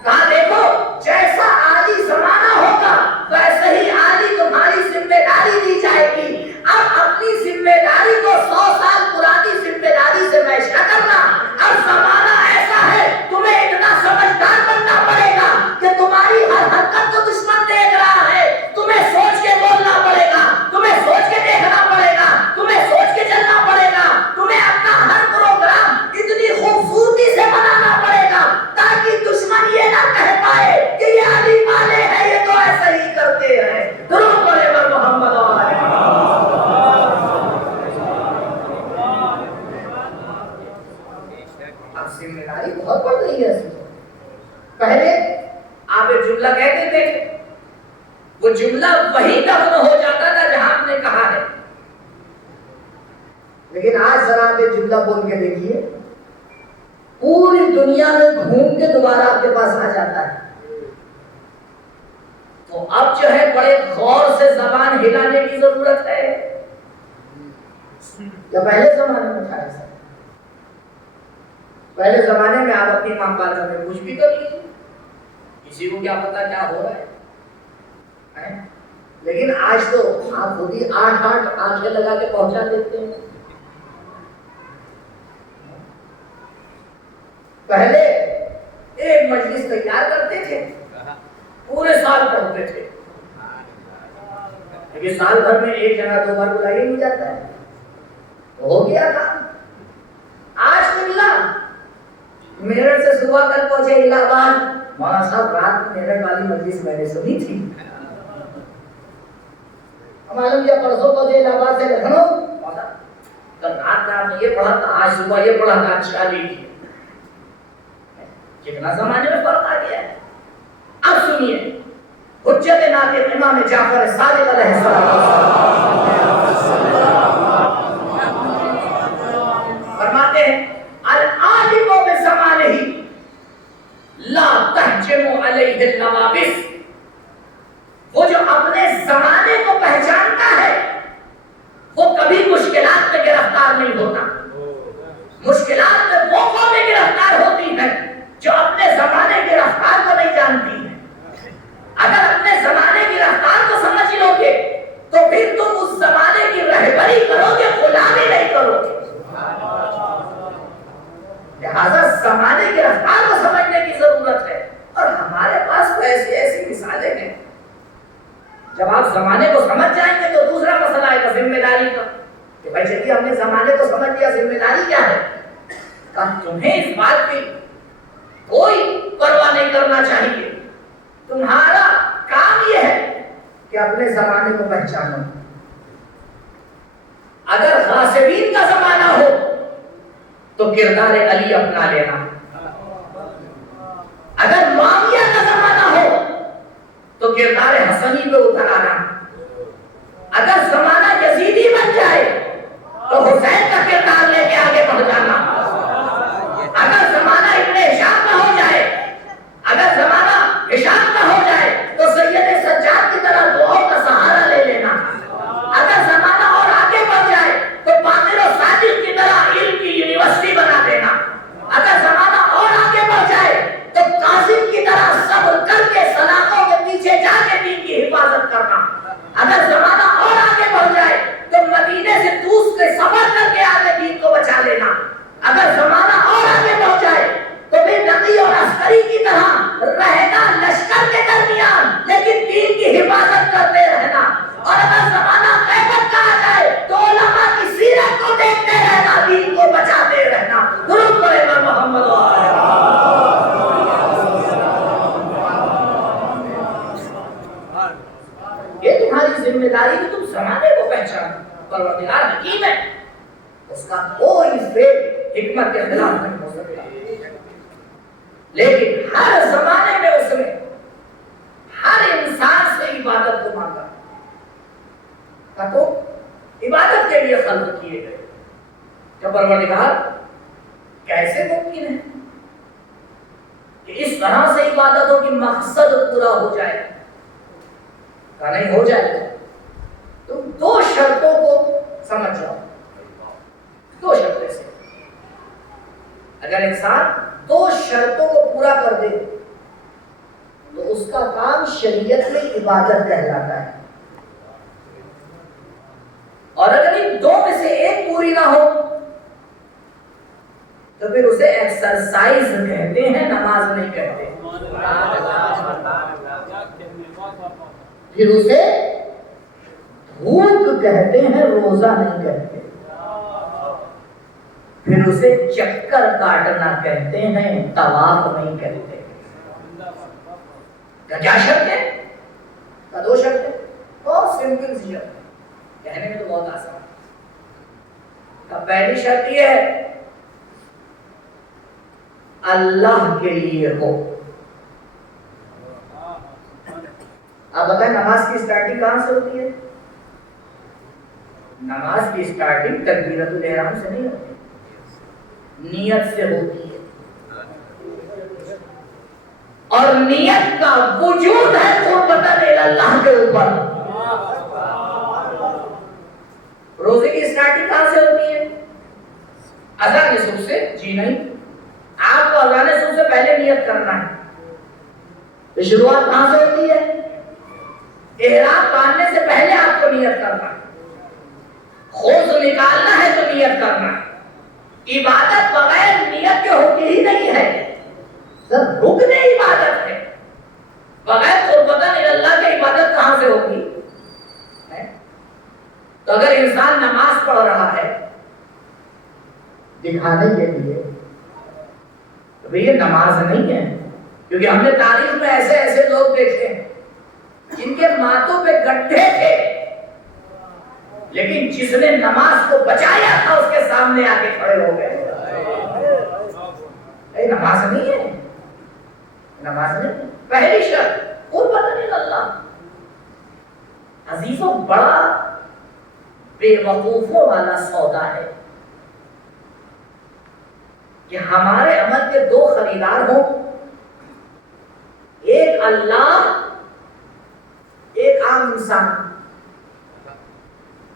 کہا دیکھو جیسا عالی زمانہ ہوگا ویسے ہی عالی تمہاری ذمہ داری دی جائے گی۔ اب اپنی ذمہ داری کو 100 سال پرانی ذمہ داری سے میچ نہ کرنا۔ اب زمانہ ایسا ہے تمہیں اتنا سمجھدار بننا پڑے گا کہ تمہاری ہر حرکت کو دشمن دیکھ رہا ہے، تمہیں سوچ کے بولنا پڑے گا، تمہیں سوچ کے دیکھنا پڑے گا، تمہیں سوچ کے چلنا پڑے گا، تمہیں اپنا ہر پروگرام اتنی خوبصورتی سے بنانا پڑے گا تاکہ دشمن یہ نہ کہہ پائے کہ یہ علی والے ہیں، یہ تو ایسا ہی کرتے ہیں۔ درود پڑھیں بر محمد و آلہ۔ ذمہ داری بہت بڑھ گئی ہے۔ پہلے آپ ایک جملہ کہتے تھے، وہ جملہ وہی دفن ہو جاتا تھا جہاں آپ نے کہا ہے، لیکن آج ذرا آپ ایک جملہ بول کے دیکھیے، پوری دنیا میں گھوم کے دوبارہ آپ کے پاس آ جاتا ہے۔ تو اب جو ہے بڑے غور سے زبان ہلانے کی ضرورت ہے، یا پہلے زمانے میں تھا ایسا؟ پہلے زمانے میں آپ اپنی امام بارگاہ میں کچھ بھی کر لیجیے، کسی کو کیا پتا کیا ہو رہا ہے؟ لیکن آج تو آپ خود ہی 8 آنکھیں لگا کے پہنچا دیتے ہیں۔ پہلے ایک مجلس تیار کرتے تھے، پورے سال پڑھتے تھے، لیکن سال بھر میں ایک جگہ 2 بار بلایا نہیں جاتا ہے، تو ہو گیا تھا۔ آج ملا میرٹھ سے صبح کل پہنچے الہ آباد، مولانا صاحب رات میں میرٹھ والی مجلس میں نے سنی تھی، معلوم کیا پرسوں پہنچے الہ آباد سے لکھنؤ، کل رات میں آپ نے یہ پڑھا تھا، آج صبح یہ پڑھا تھا، اچھا لیجیے، کتنا زمانے میں فرق آ گیا ہے۔ اب سنیے حجت ناطق امام جعفر صادق علیہ السلام فرماتے ہیں العالم بزمانہ لا تہجم علیہ النوابس، وہ جو اپنے زمانے کو پہچانتا ہے وہ کبھی مشکلات میں گرفتار نہیں ہوتا۔ مشکلات میں وہ قومیں گرفتار ہوتی ہیں جو اپنے زمانے کی رفتار کو نہیں جانتی ہیں۔ اگر اپنے زمانے کی رفتار کو سمجھ لو گے تو پھر تم اس زمانے کی رہبری کرو گے، غلامی نہیں کرو گے۔ لہذا زمانے کی رفتار کو سمجھنے کی ضرورت ہے، اور ہمارے پاس تو ایسی مثالیں ہیں۔ جب آپ زمانے کو سمجھ جائیں گے تو دوسرا مسئلہ آئے گا ذمہ داری کا، کہ بھائی چلیے ہم نے زمانے کو سمجھ لیا، ذمہ داری کیا ہے؟ کہ تمہیں اس بات کی کوئی پرواہ نہیں کرنا چاہیے، تمہارا کام یہ ہے کہ اپنے زمانے کو پہچانو۔ اگر غاصبین کا زمانہ ہو تو کردار علی اپنا لینا، اگر معاویہ کا زمانہ ہو تو کردار حسنی پہ اتر آنا، اگر زمانہ یزیدی بن جائے تو حسین کا کردار لے کے آگے بڑھ جانا، اگر زمانہ ابن ہشام کا ہو جائے، اگر زمانہ ہشام کا ہو جائے تو سید سجاد کی طرح دعاؤں کا سہارا لے لینا، اگر زمانہ اور آگے بڑھ جائے تو باقر و صادق کی طرح علم کی یونیورسٹی بنا دینا، اگر زمانہ اور آگے بڑھ جائے تو قاسم کی طرح صبر کر کے سلاخوں کے پیچھے جا کے دین کی حفاظت کرنا، اگر زمانہ اور آگے بڑھ جائے تو مدینے سے دوس کے سفر کر کے آگے دین کو بچا لینا، اگر زمانہ اور آگے بڑھ جائے تو پھر نقی اور عسکری کی طرح رہنا لشکر کے درمیان لیکن دین کی حفاظت کرتے رہنا، اور اگر زمانہ غیبت کا آ جائے تو علماء کی سیرت کو دیکھتے رہنا، دین کو بچاتے رہنا۔ درود پڑھے پر محمد یہ تمہاری ذمہ داری کہ تم زمانے کو پہچانو۔ پروردگار حکیم ہے، اس کا کوئی فعل حکمت کے خلاف نہیں ہو سکتا، لیکن ہر زمانے میں اس نے ہر انسان سے عبادت کو مانگا، تو عبادت کے لیے خلق کیے گئے۔ کہ پروردگار کیسے ممکن ہے کہ اس طرح سے عبادت ہو کہ مقصد پورا ہو جائے؟ کہ نہیں ہو جائے گا۔ تم 2 شرطوں کو سمجھ جاؤ، 2 شرطیں سے اگر انسان 2 شرطوں کو پورا کر دے تو اس کا کام شریعت میں عبادت کہلاتا ہے، اور اگر ان 2 میں سے ایک پوری نہ ہو تو پھر اسے ایکسرسائز کہتے ہیں، نماز نہیں کہتے، پھر اسے بھوک کہتے ہیں، روزہ نہیں کہتے، پھر اسے چکر کاٹنا کہتے ہیں، طواف نہیں کہتے۔ کیا شرط ہے؟ 2 شرطیں، بہت سمپل سی شرط، کہنے میں تو بہت آسان ہے۔ پہلی شرط یہ ہے اللہ کے لیے ہو۔ آپ بتائیں نماز کی سٹارٹنگ کہاں سے ہوتی ہے؟ نماز کی سٹارٹنگ تکبیرۃ الاحرام سے نہیں ہوتی، نیت سے ہوتی ہے، اور نیت کا وجود ہے قربت اللہ کے اوپر۔ روزے کی سٹارٹنگ کہاں سے ہوتی ہے؟ اذان صبح سے؟ جی نہیں، آپ کو اذان صبح سے پہلے نیت کرنا ہے. تو شروعات کہاں سے ہوتی ہے؟ احرام باندھنے سے پہلے آپ کو نیت کرنا ہے. خوف نکالنا ہے تو نیت کرنا ہے. عبادت بغیر نیت کے ہوتی ہی نہیں ہے. سر رکن عبادت ہے. بغیر قربتاً اللہ کی عبادت کہاں سے ہوگی؟ تو اگر انسان نماز پڑھ رہا ہے دکھانے کے لیے تو یہ نماز نہیں ہے. کیونکہ ہم نے تاریخ میں ایسے ایسے لوگ دیکھے ہیں جن کے ماتھوں پہ گڈھے تھے، لیکن جس نے نماز کو بچایا تھا اس کے سامنے آ کے کھڑے ہو گئے. نماز نہیں ہے، نماز نہیں. پہلی شرط قربت اللہ. عزیزوں بڑا بے وقوفوں والا سودا ہے کہ ہمارے عمل کے دو خریدار ہوں، ایک اللہ، ایک عام انسان.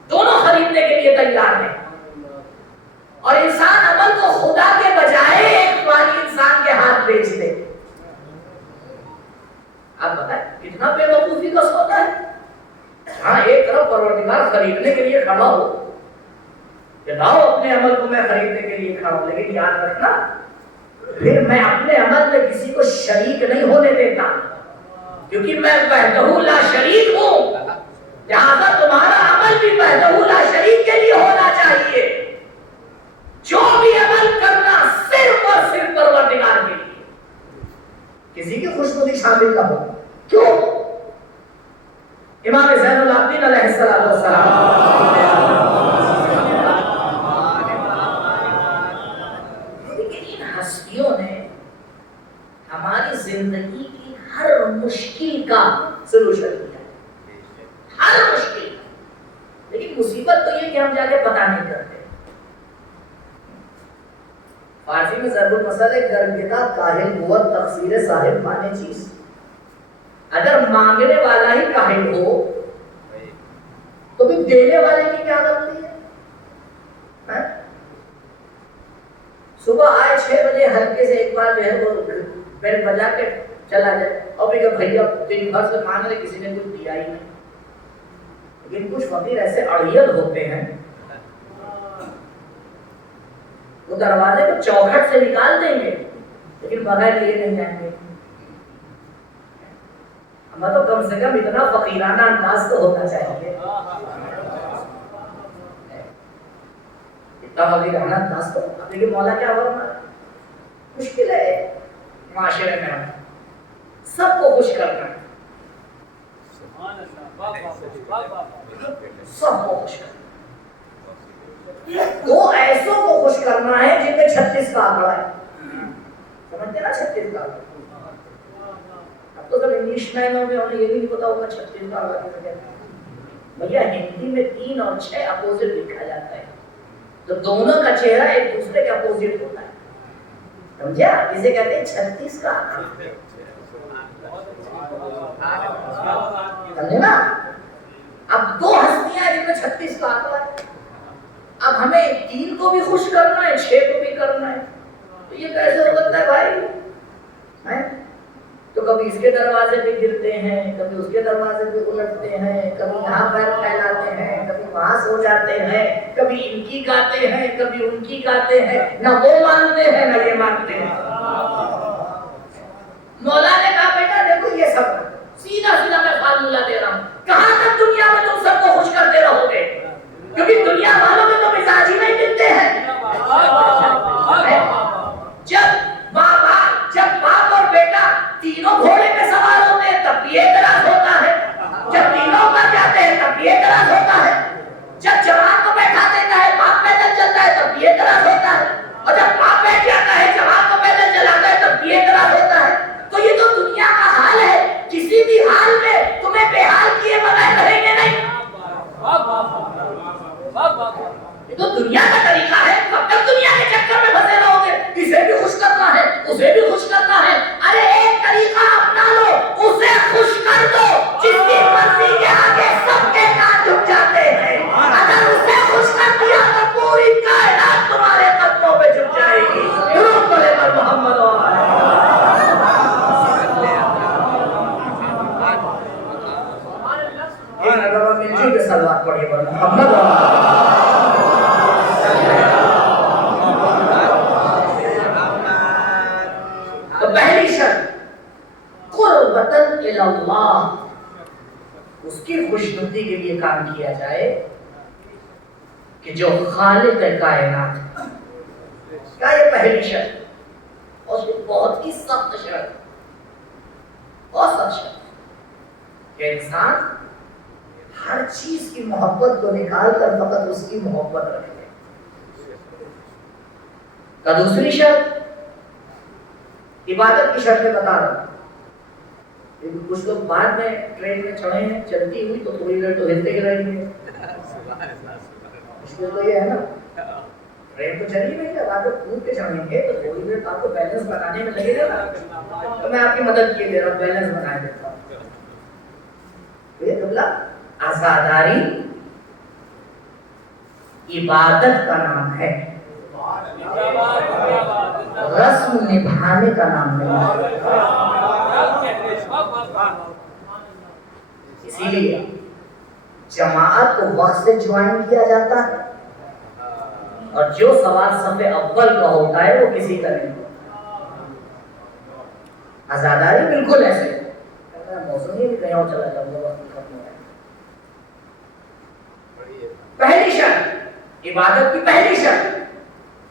دونوں خریدنے کے لیے تیار ہیں، اور انسان عمل کو خدا کے بجائے ایک فانی انسان کے ہاتھ بیچ دے. آپ بتائیں کتنا بے وقوفی کا سودا ہے. ہاں ایک طرف پروردگار خریدنے کے لیے کھڑا ہو کہ لاؤ اپنے عمل کو میں خریدنے کے لیے کھڑا ہوں، لیکن یاد رکھنا پھر میں اپنے عمل میں کسی کو شریک نہیں ہونے دیتا، کیونکہ میں وحدہ لا شریک ہوں. لہذا تمہارا عمل بھی وحدہ لا شریک کے لیے ہونا چاہیے. جو بھی عمل کرنا صرف اور صرف پروردگار کے لیے، کسی کی خوشنودی شامل نہ ہو. کیوں؟ امام زین العابدین علیہ السلام ان ہستیوں نے ہماری زندگی کی ہر مشکل کا سلوشن دیا، ہر مشکل. لیکن مصیبت تو یہ کہ ہم جا کے پتہ نہیں کرتے. فارسی میں ضرب المثل ہے گرگتا کاہل قوت تقصیر صاحب مانے چیز. اگر مانگنے والا ہی کاہل ہو تو بھی دینے والے کی کیا غلطی ہے؟ صبح آئے 6 بجے ہلکے سے ایک بار جو ہے وہ بیل بجا کے چلا جائے اور بھی کہ بھیا دن بھر سے مانگ رہے کسی نے کچھ دیا ہی نہیں. لیکن کچھ فقیر ایسے اڑیل ہوتے ہیں وہ دروازے کو چوکھٹ سے نکال دیں گے لیکن بغیر لیے نہیں جائیں گے. ہمیں تو کم سے کم اتنا فقیرانہ انداز تو ہونا چاہیے. اتنا فقیرانہ انداز تو. لیکن مولا کیا فرماتا ہے؟ مشکل ہے معاشرے میں ہم سب کو خوش کرنا ہے، سب کو خوش کرنا. دو ایسوں کو خوش کرنا ہے جن میں 36 کا آنکڑا ہے. سمجھتے نا 36 کا؟ اب تو سب انگلش مینوں میں انہیں یہ بھی نہیں پتا ہوگا 36 کا آنکڑا کیسے کہتے ہیں. بھیا ہندی میں 3 اور 6 اپوزٹ لکھا جاتا ہے، تو دونوں کا چہرہ ایک دوسرے کے اپوزٹ ہوتا ہے. سمجھا؟ اسے کہتے ہیں 36 کا آنکڑا. سمجھے نا؟ اب دو ہستیاں جن میں 36 کا آنکڑا ہے. اب ہمیں 3 کو بھی خوش کرنا ہے 6 کو بھی کرنا ہے، تو یہ کیسے ہو سکتا ہے بھائی؟ تو کبھی اس کے دروازے پہ گرتے ہیں، کبھی اس کے دروازے پہ الٹتے ہیں، کبھی یہاں پیر پھیلاتے ہیں، کبھی وہاں سو جاتے ہیں، کبھی ان کی گاتے ہیں کبھی ان کی گاتے ہیں. نہ وہ مانتے ہیں نہ یہ مانتے ہیں. مولا نے کہا بیٹا دیکھو یہ سب سیدھا سیدھا میں فارمولا دے رہا ہوں، کہاں تک دنیا میں تم سب کو خوش کرتے رہو گے؟ کیونکہ دنیا والوں میں تو مزاج ہی نہیں ملتے ہیں. جب باپ اور بیٹا تینوں گھوڑے پہ سوار ہوتے ہیں تب بھی اعتراض ہوتا ہے، جب تینوں اتر جاتے ہیں تب بھی اعتراض ہوتا ہے، جب جوان کو بیٹھا دیتا ہے باپ پیدل چلتا ہے تب بھی اعتراض ہوتا ہے، اور جب باپ بیٹھ جاتا ہے جوان کو پیدل چلاتا ہے تب بھی اعتراض ہوتا ہے. تو یہ تو دنیا کا حال ہے، کسی بھی حال میں تمہیں بے حال کیے بغیر رہیں گے نہیں. یہ تو دنیا کا طریقہ ہے. کب تک دنیا کے چکر میں پھنسے رہو گے؟ اسے بھی خوش کرنا ہے اسے بھی خوش کرنا ہے. ارے ایک طریقہ تو پہلی شرط قربتاً الی اللہ، اس کی خوشنودی کے لیے کام کیا جائے کہ جو خالق کائنات ہے، کیا یہ پہلی شرط؟ اور یہ بہت ہی سخت شرط، بہت سخت شرط کہ انسان ہر چیز کی محبت کو نکال کر فقط اس کی محبت رکھے۔ کا دوسری شرط عبادت کی شرط میں بتا رہا ہوں، لیکن کچھ لوگ بعد میں ٹرین میں چڑھے ہیں، چلتی ہوئی تو تھوڑی دیر تو ہلتے ہی رہیں گے، مشکل تو یہ ہے نا، ٹرین تو چلی نہیں ہے، بعد میں کود کے چڑھیں گے تو تھوڑی دیر آپ کو بیلنس بنانے میں لگے گا، تو میں آپ کی مدد کیے دے رہا ہوں، بیلنس بنا دیتا ہوں۔ یہ قبلہ عزاداری عبادت کا نام ہے، رسم نبھانے کا نام نہیں ہے۔ اسی لیے جماعت کو وقت سے جوائن کیا جاتا ہے، اور جو سوال صف اول کا ہوتا ہے وہ کسی کا نہیں ہوتا۔ عزاداری بالکل ایسے موسم ہی کہیں اور چلا جاؤں گا، وقت ختم ہو جائے۔ پہلی شرط عبادت کی پہلی شرط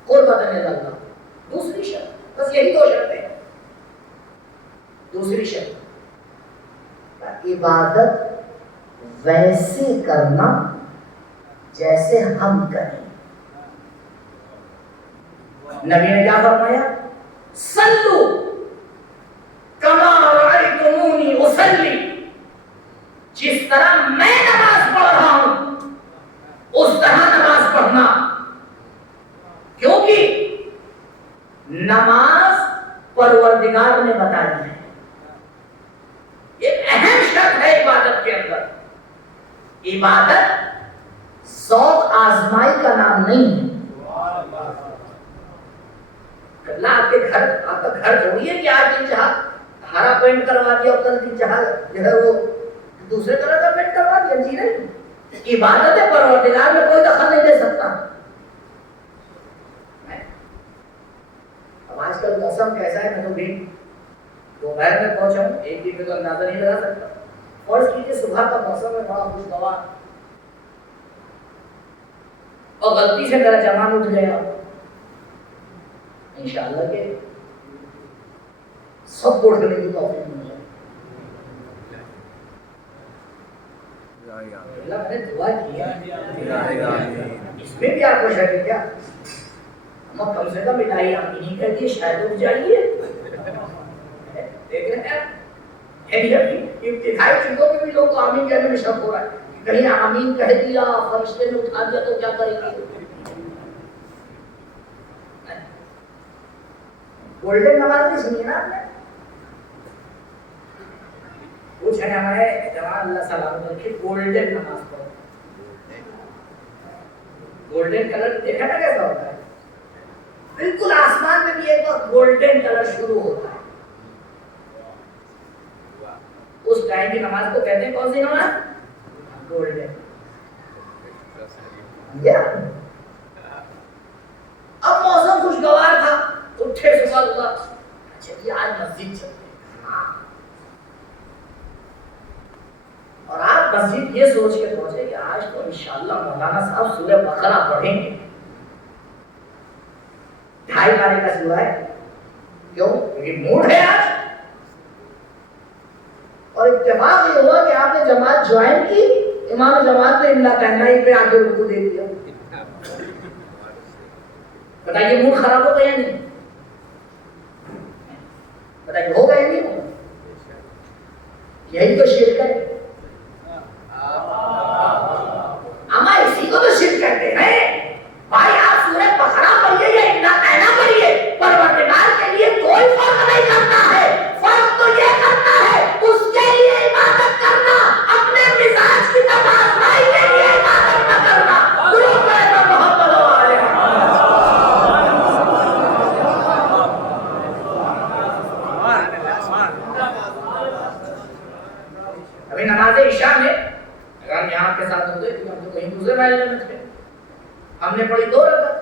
قربت الی اللہ، دوسری شرط، بس یہی دو شرطیں ہیں۔ دوسری شرط عبادت ویسے کرنا جیسے ہم کریں۔ نبی نے کیا فرمایا؟ صلو کما رأیتمونی اصلی، جس طرح میں نماز پڑھ رہا ہوں اس طرح نماز پڑھنا، کیونکہ نماز پروردگار نے بتائی ہے، ایک اہم شرط ہے عبادت کے اندر۔ عبادت ذوق آزمائی کا نام نہیں ہے۔ اللہ آپ کے گھر، آپ کا گھر تھوڑی ہے کہ آج دن چاہا ہرا پینٹ کروا دیا اور کل دن چاہا جو ہے وہ دوسرے طرح کا پینٹ کروا دیا، جی نہیں۔ عبادت ہے، پروردگار میں کوئی دخل نہیں دے سکتا۔ اب آج کل موسم کیسا ہے، میں تو بھی دوپہر میں پہنچا ہوں، ایک دن میں تو اندازہ نہیں لگا سکتا۔ فرض کیجیے صبح کا موسم ہے بڑا خوشگوار، اور غلطی سے میرا جوان اٹھ گیا، انشاءاللہ کہ سب کو اٹھنے کی توفیق مل جائے۔ اللہ میں نے دعا کی ہے، اس میں بھی آپ کو شک ہے کیا؟ ہم کم سے کم الہی آمین کہہ دیے، شاید اٹھ جائیے۔ دیکھ رہے ہیں ابتدائی چیزوں میں بھی لوگ کو آمین کہنے میں شک ہو رہا ہے، کہیں آمین کہہ دیا فرشتے نے اٹھا دیا تو کیا کریں گے؟ گولڈن نماز نہیں سنی نا آپ نے؟ کچھ ہے ہمارے جوان اللہ سلامت رکھے، گولڈن نماز پڑھو۔ گولڈن کلر دیکھا نا کیسا ہوتا ہے؟ بالکل آسمان میں بھی ایک وقت گولڈن کلر شروع ہوتا ہے، اس ٹائم کی نماز کو کہتے ہیں کون سی نماز؟ گولڈن۔ اب موسم خوشگوار تھا، اٹھے صبح چلیے آج مسجد چلتے ہیں، اور آپ مسجد یہ سوچ کے پہنچے کہ آج تو انشاءاللہ مولانا صاحب سورہ بقرہ پڑھیں گے۔ 2.5 پارے کا سورہ ہے، کیوں؟ کیونکہ موڈ ہے آج، اور اتفاق یہ ہوا کہ آپ نے جماعت جوائن کی، امام جماعت نے املا پہنائی پہ آ کے رکوع دے دیا۔ بتائیے موڈ خراب ہو گیا یا نہیں؟ بتائیے ہو گیا یا نہیں ہوگا؟ یہی تو شرک ہے، اما اسی کو تو شرک کہتے ہیں۔ بھائی آپ سورہ بقرہ پڑھیے یا املا پہنا پڑھیے، پروردگار کے لیے کوئی فرق نہیں کرتا ہے، فرق تو یہ کرتا ہے اس کے لیے عبادت کرنا، اپنے مزاج کی تماشائی کے لیے عبادت نہ کرنا۔ درود پڑھیں محمد و آلہ ابھی نماز عشاء میں اگر ہم یہاں کے ساتھ ہوتے تو ہم تو کہیں دوسرے محلے میں تھے، ہم نے پڑھی 2 رکعت،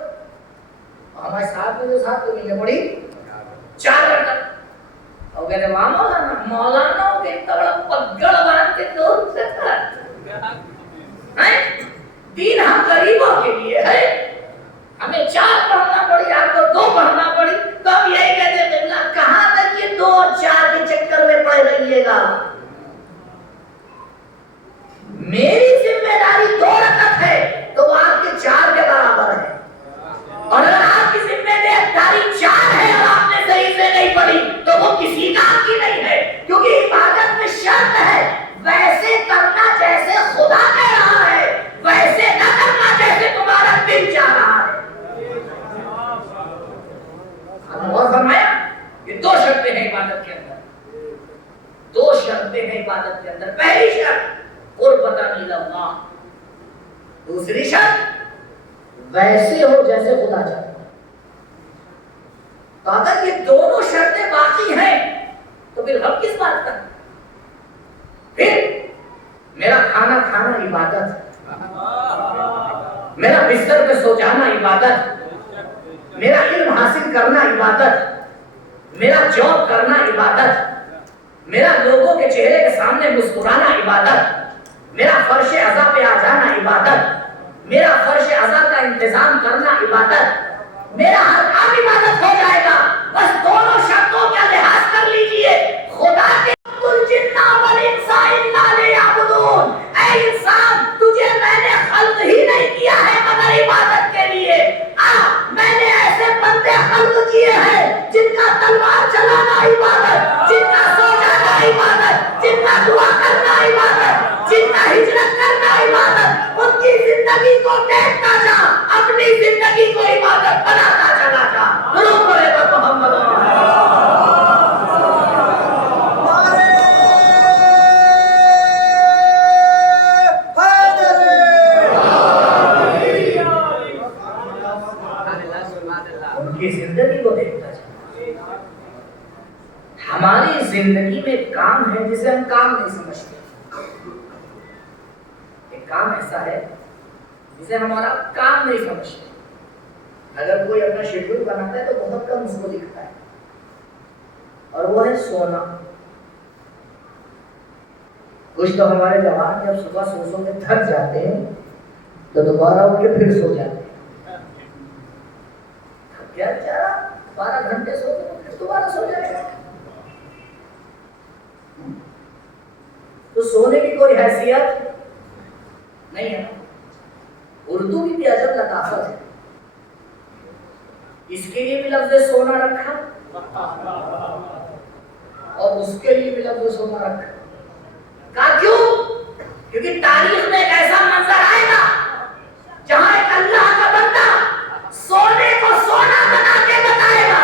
اور ہمارے ساتھ میں جو ساتھ نے پڑھی 4 رکعت۔ وہ کہتے وہاں مولانا مولانا کے تگڑا پگڑ باندھ کے دور سے دین ہم غریبوں کے لیے ہے. ہمیں 4 پڑھنا پڑی آپ کو 2 پڑھنا پڑی تو ہم یہی کہتے ہیں اللہ کہاں تک یہ 2 اور 4 کے چکر میں پڑ رہیے گا. میری ذمہ داری 2 رکعت ہے تو وہ آپ کے 4 کے برابر ہے. اور اگر آپ کی ذمہ داری 4 ہے اور آپ نے صحیح سے نہیں پڑھی تو وہ کسی کام کی نہیں ہے. کیونکہ عبادت میں شرط ہے ویسے کرنا جیسے خدا کہہ رہا ہے, ویسے نہ کرنا جیسے تمہارا دل چاہ رہا ہے. اور فرمایا یہ 2 شرطیں ہیں عبادت کے اندر, 2 شرطیں ہیں عبادت کے اندر. پہلی شرط قربت الی اللہ, دوسری شرط ویسے ہو جیسے خدا چاہتا ہے. تو اگر یہ دونوں شرطیں باقی ہیں تو پھر ہم کس بات کا؟ پھر میرا کھانا کھانا عبادت, میرا بستر پہ سو جانا عبادت, میرا علم حاصل کرنا عبادت, میرا جاب کرنا عبادت, میرا لوگوں کے چہرے کے سامنے مسکرانا عبادت, میرا فرش عزا پہ آ جانا عبادت, میرا فرش عزا کا انتظام کرنا عبادت, میرا ہر کام عبادت ہو جائے گا. بس دونوں شرطوں کا لحاظ کر لیجئے. خدا کے الجن والانس الا لیعبدون, اے انسان تجھے میں نے خلق ہی نہیں کیا ہے مگر عبادت کے لیے. میں نے ایسے بندے خلق کیے ہیں جن کا تلوار چلانا عبادت, جن کا سو جانا عبادت, جن کا دعا کرنا عبادت, جن کا ہجرت کرنا عبادت. ان کی زندگی کو دیکھتا جا, اپنی زندگی کو عبادت بناتا چلا جا. درود پڑھے تو محمد ان کی زندگی کو دیکھتا چلا. ہماری زندگی میں ایک کام ہے جسے ہم کام نہیں سمجھتے. ایک کام ایسا ہے جسے ہمارا کام نہیں سمجھتے. اگر کوئی اپنا شیڈول بناتا ہے تو بہت کم اس کو دکھتا ہے, اور وہ ہے سونا. کچھ تو ہمارے جوان جب صبح سو کے تھک جاتے ہیں تو دوبارہ اٹھ کے پھر سو جاتے ہیں. کیا بیچارہ 12 گھنٹے سو کے پھر دوبارہ سو جائے گا. تو سونے کی کوئی حیثیت نہیں ہے. اردو کی بھی عجب لطافت ہے, اس کے لیے بھی لفظ سونا رکھا اور اس کے لیے بھی لفظ سونا رکھا. کہا کیوں؟ کیونکہ تاریخ میں ایک ایسا منظر آئے گا جہاں ایک اللہ کا بندہ سونے کو سونا بنا کے بتائے گا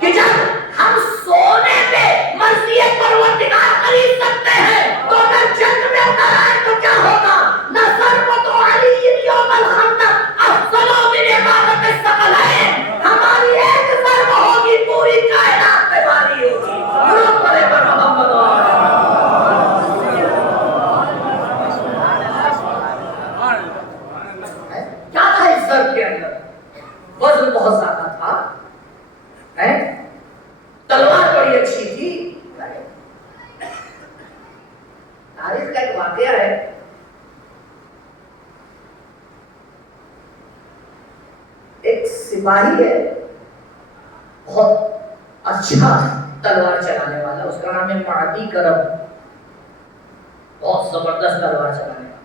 کہ جب ہم سونے پہ مرضی پروردگار خرید سکتے ہیں تو اگر جنگ میں اتر آئے تو کیا ہوگا؟ نصرت علی یوم الخندق افضل من عبادت الثقلین. ہماری ایک ضرب ہوگی پوری کائنات پہ باری ہوگی. درود پڑھے پر محمد کیا تھا اس ضرب کے اندر؟ وزن بہت زیادہ تھا, تلوار بڑی اچھی تھی. تاریخ کا ایک واقعہ ہے, ایک سپاہی ہے بہت اچھا تلوار چلانے والا, اس کا نام ہے معدی کرم, بہت زبردست تلوار چلانے والا.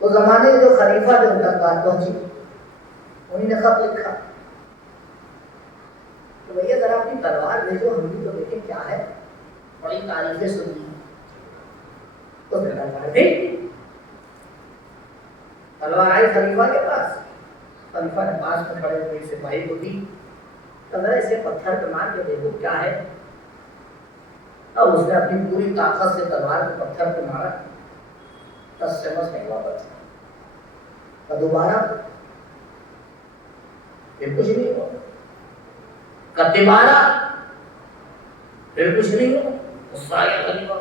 تو زمانے کے جو خلیفہ تھے ان تک بات پہنچی, انہیں نے خط لکھا تو بھیا ذرا اپنی تلوار بھیجو, ہم بھی تو دیکھیں کیا ہے. بڑی تعریفیں سنی تو تلوار بھیج. تلوار آئی خلیفہ کے پاس, خلیفہ نے پاس میں کھڑے ہوئے سپاہی کو دی, ذرا اسے پتھر پہ مار کے دیکھو کیا ہے. اب اس نے اپنی پوری طاقت سے تلوار کو پتھر پہ مارا, 10 چمچ نہیں واپس. اور دوبارہ پھر کچھ نہیں ہوا, دوبارہ پھر کچھ نہیں ہوا. غصہ آ گیا خلیفہ.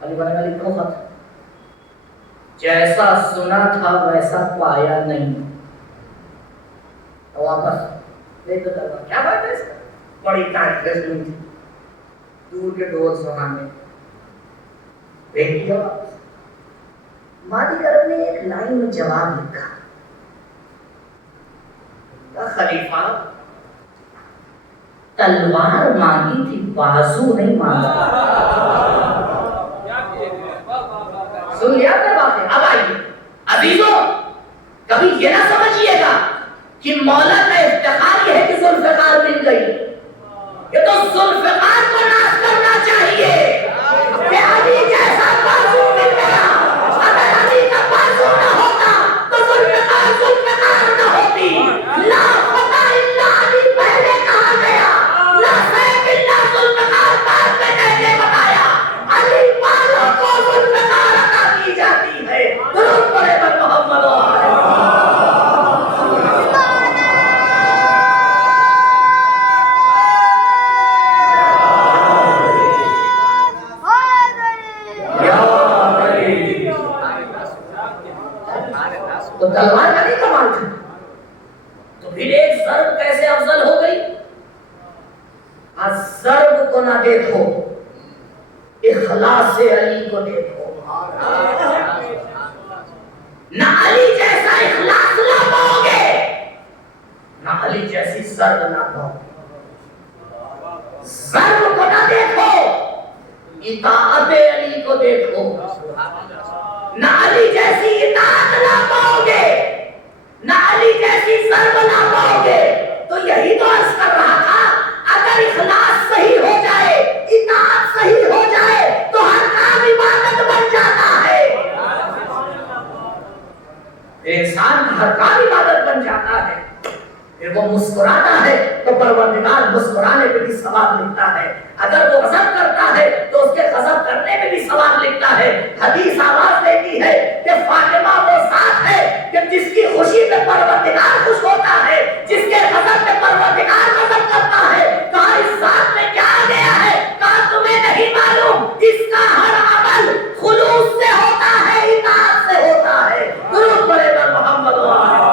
خلیفہ نے کہا لکھو خط, جیسا سنا تھا ویسا پایا نہیں. واپس دیکھو تلوار کیا بات ہے اس کا، بڑی تعریفیں سنی تھی، دور کے ڈور سہانے دیکھ لیا۔ مادی کرم نے ایک لائن میں جواب لکھا، خلیفہ تلوار مانگی تھی، بازو نہیں مانگا۔ سن لیا آپ نے واقعہ؟ اب آئیے عزیزوں، کبھی یہ نہ سمجھیے گا کہ مولا کا افتخار یہ ہے کہ ذوالفقار مل گئی، یہ تو ذوالفقار کو ناز کرنا چاہیے کہ علی جیسا بازو مل گیا۔ اگر علی کا بازو نہ ہوتا تو ذوالفقار نہ ہوتی۔ لا فتح الا علی پہلے کہا گیا، لا سیف الا ذوالفقار بعد میں کہہ کے بتایا۔ علی والوں کو ذوالفقار عطا کی جاتی ہے۔ درود پڑھے بر محمد و آلہ۔ تو تلوار کا نہیں کمال تھا، تو پھر ایک ضرب کیسے افضل ہو گئی؟ ضرب کو نہ دیکھو، اخلاص علی کو دیکھو۔ نہ علی جیسا اخلاص لا پاؤ گے، نہ علی جیسی ضرب لا پاؤ گے۔ ضرب کو نہ دیکھو، اطاعت علی کو دیکھو۔ نہ علی جیسی اطاعت لا پاؤ گے، نہ علی جیسی ضرب لا پاؤ گے۔ تو یہی تو عرض کر رہا تھا، اگر اخلاص صحیح ہو جائے، اطاعت صحیح ہو جائے تو ہر کام عبادت بن جاتا ہے۔ انسان کا ہر کام عبادت بن جاتا ہے۔ پھر وہ مسکراتا ہے تو پروردگار مسکرانے پہ بھی ثواب لکھتا ہے، اگر وہ غضب کرتا ہے تو اس کے غضب کرنے میں بھی ثواب لکھتا ہے۔ حدیث آواز دیتی ہے کہ فاطمہ وہ ذات ہے کہ جس کی خوشی پہ پروردگار خوش ہوتا ہے، جس کے غضب پہ پروردگار غضب کرتا ہے۔ کہا اس ذات میں کیا آ گیا ہے؟ کہا تمہیں نہیں معلوم، اس کا ہر عمل خلوص سے ہوتا ہے، اطاعت سے ہوتا ہے۔ درود پڑھے بر محمد و آلہ۔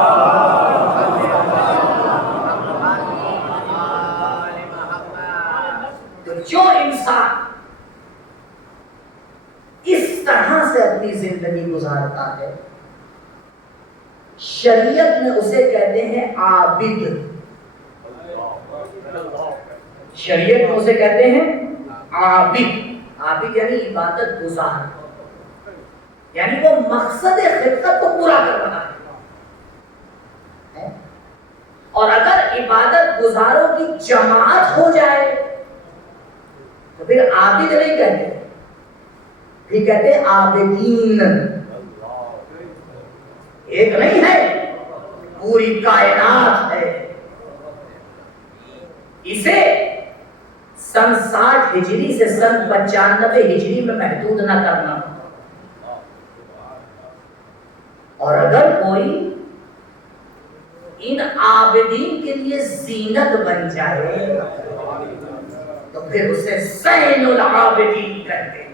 جو انسان اس طرح سے اپنی زندگی گزارتا ہے، شریعت میں اسے کہتے ہیں عابد۔ شریعت میں اسے کہتے ہیں عابد۔ عابد یعنی عبادت گزار، یعنی وہ مقصد خلقت کو پورا کر رہا ہے۔ اور اگر عبادت گزاروں کی جماعت ہو جائے تو پھر عابد نہیں کہتے، پھر کہتے عابدین۔ ایک نہیں ہے، پوری کائنات ہے۔ اسے سن 60 ہجری سے سن 95 ہجری میں محدود نہ کرنا۔ اور اگر کوئی ان عابدین کے لیے زینت بن جائے تو پھر اسے زین العابدین کہتے ہیں۔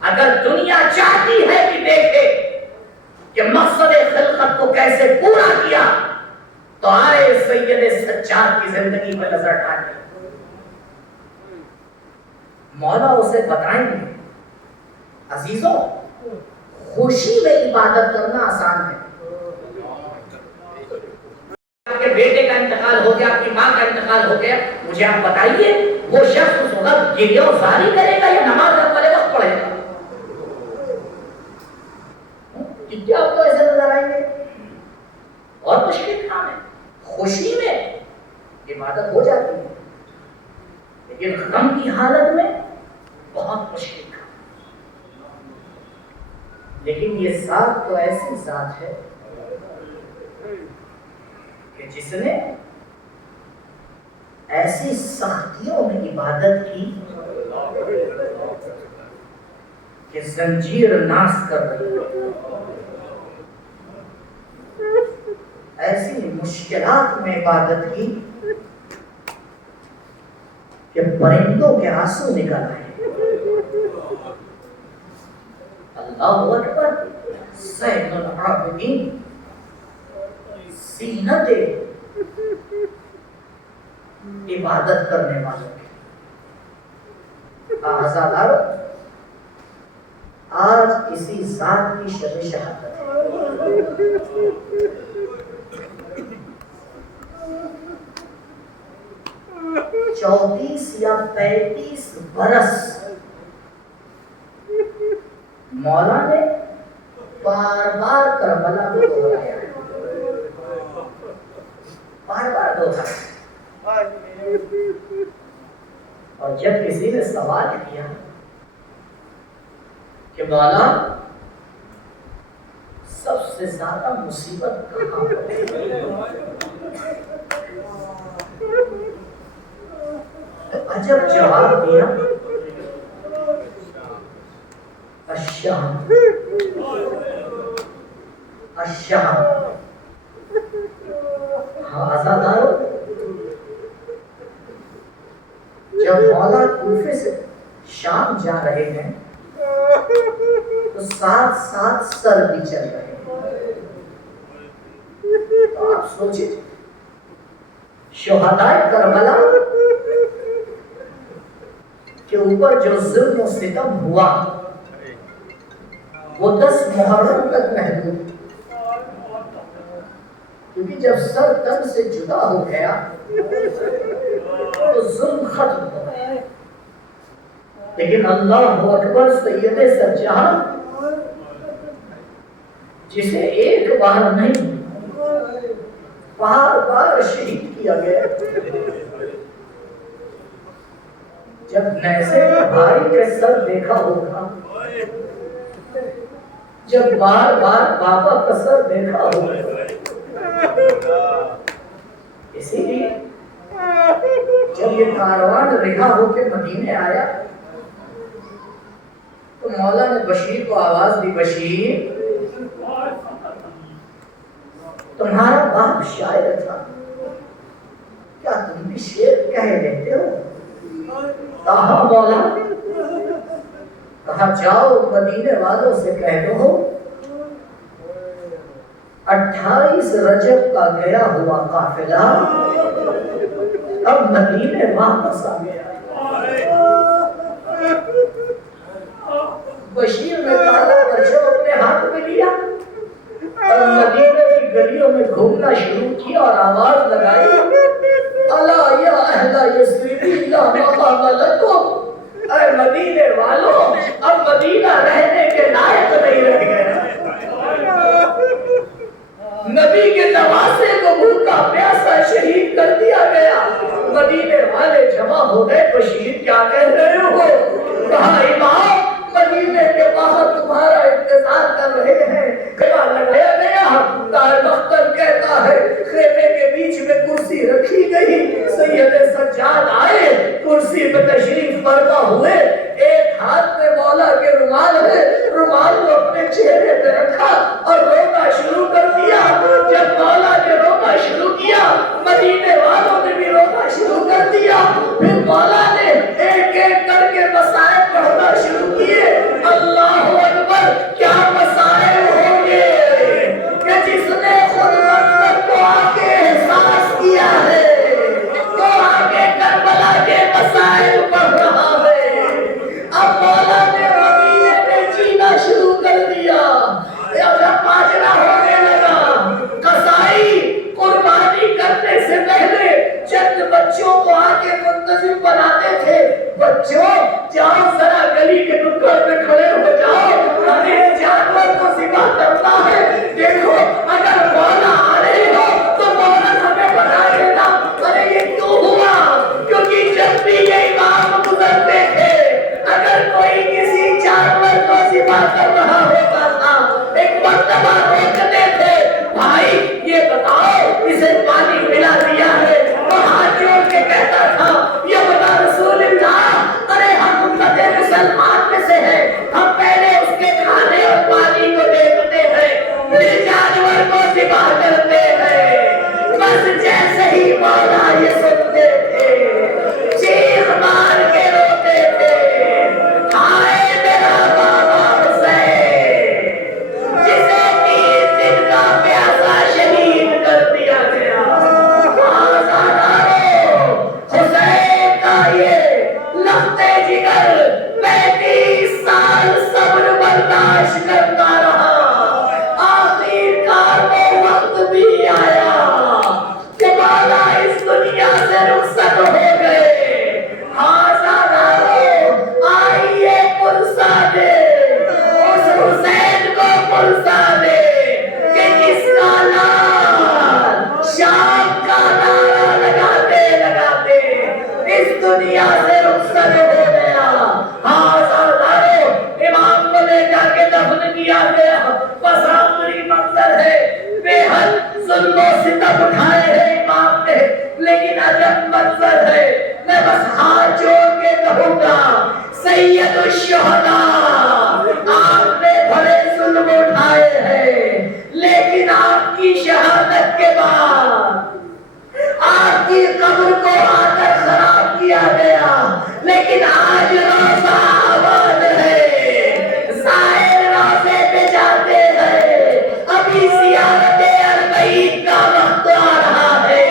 اگر دنیا چاہتی ہے کہ دیکھے کہ مقصد خلقت کو کیسے پورا کیا تو آئے سید سجاد کی زندگی میں نظر ڈالیں، مولا اسے بتائیں گے۔ عزیزوں، خوشی میں عبادت کرنا آسان ہے۔ آپ کے بیٹے کا انتقال ہو گیا، آپ کی ماں کا انتقال ہو گیا، مجھے آپ بتائیے وہ شخص اس وقت گریہ و زاری کرے گا یا نماز والے وقت پڑھے گا؟ کیا آپ کو ایسے نظر آئیں گے؟ اور مشکل کام ہے۔ خوشی میں عبادت ہو جاتی ہے، لیکن غم کی حالت میں بہت مشکل کام۔ لیکن یہ ذات تو ایسی ذات ہے کہ جس نے ایسی سختیوں میں عبادت کی کہ زنجیر ناز کر رہی ہے، ایسی مشکلات میں عبادت کی کہ پرندوں کے آنسو نکل آئے۔ اللہ اکبر، زین العابدین، زینت عبادت کرنے والوں کے آزادار آج اسی ذات کی شب شہادت ہے۔ 34 یا 35 برس مولا نے بار بار کربلا کو دہرایا، بار بار دہرایا، اور جب کسی نے سوال کیا کہ مولا سب سے زیادہ مصیبت کہاں پر؟ عجب جواب دیا، الشام، الشام۔ ہاں آزادارو، جب مولا کوفے سے شام جا رہے ہیں تو ساتھ ساتھ سر بھی چل رہے ہیں۔ تو آپ سوچیں شہدائے کربلا کے اوپر جو ظلم و ستم ہوا وہ 10 محرم تک محدود، کیونکہ جب سر تن سے جدا ہو گیا تو ظلم ختم ہو گیا۔ لیکن اللہ اکبر، سید سرجہاں جسے ایک بار نہیں بار بار شہید کیا گیا، جب نیزے بھائی کے سر دیکھا ہوگا، جب بار بار بابا کا سر دیکھا ہوگا، اسی لیے جب یہ کاروان رہا ہو کے مدینے آیا تو مولا نے بشیر کو آواز دی، بشیر تمہارا باپ شاعر تھا، کیا تم بھی شعر کہہ لیتے ہو؟ کہا مولا، کہا جاؤ مدینے والوں سے کہہ دو 28 رجب کا گیا ہوا قافلہ اب مدینے واپس آ گیا۔ بشیر نے کالا پرچم اپنے ہاتھ میں لیا اور مدینے کی گلیوں میں گھومنا شروع کیا اور آواز لگائی، الا یا اہل یثرب لا مقام لکم، اے مدینے والوں اب مدینہ رہنے کے لائق نہیں رہ گئے۔ نبی کے نواسے کو بھوکا پیاسا شہید کر دیا گیا، مدینے والے جمع ہو گئے، بشیر کیا کہہ رہے ہو؟ کہا امام مدینے کے باہر تمہارا انتظار کر رہے ہیں، خیمہ لگایا گیا، دار مختل کہتا ہے خیمے کے بیچ میں کرسی رکھی گئی، سید سجاد آئے، کرسی پہ تشریف فرما ہوئے، ایک ہاتھ میں مولا کے رومال ہے، رومال کو اپنے چہرے پہ رکھا اور رونا شروع کر دیا۔ جب مولا نے رونا شروع کیا مدینے والوں نے بھی رونا شروع کر دیا، پھر مولا نے ایک ایک کر کے مسائل پڑھنا شروع کیے۔ اللہ اکبر، کیا مسائل ہوں گے کہ جس نے خود منظر کو آگے احساس کیا ہے تو آگے کربلا کے مسائل پڑھ رہا ہے۔ اب مولا نے مدینے میں جینا شروع کر دیا، جب ماجرا ہونے لگا، قصائی قربانی کرنے سے پہلے چند بچوں کو آگے منتظم بناتے تھے، بچوں جاؤ ذرا گلی کے نکڑ پہ کھڑے ہو جاؤ، ہمیں اس جانور کو ذبح کرنا ہے، دیکھو اگر مولا آ رہے ہو تو مولا ہمیں بتا دینا۔ ارے یہ کیوں ہوا؟ کیونکہ جب بھی یہ امام گزرتے تھے اگر کوئی کسی جانور کو ذبح کر رہا ہوتا تھا ایک مرتبہ روکتے تھے، بھائی یہ بتاؤ اسے پانی پلا دیا ہے؟ وہ ہاتھ جوڑ کے کہتا تھا یہ بتا رسول اللہ، ارے ہم امت مسلمان میں سے ہیں، ہم پہلے اس کے کھانے اور پانی کو دیکھتے ہیں، یہ جانور کو عجب منظر ہے. میں بس ہاتھ جوڑ کے کہوں گا سید الشہداء آپ نے بڑے ظلم اٹھائے ہیں، لیکن آپ کی شہادت کے بعد آپ کی قبر کو آ کر خراب کیا گیا، لیکن آج روزہ آباد ہے، سائر روزے پہ جاتے ہیں، ابھی زیارت اربعین کا وقت آ رہا ہے،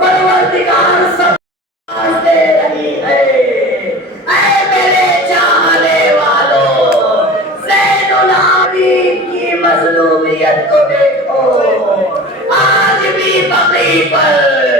پروردگار سب دے رہی ہے. اے میرے چاہنے والوں، زین العابدین کی مظلومیت کو دیکھو، آج بھی بقیع پر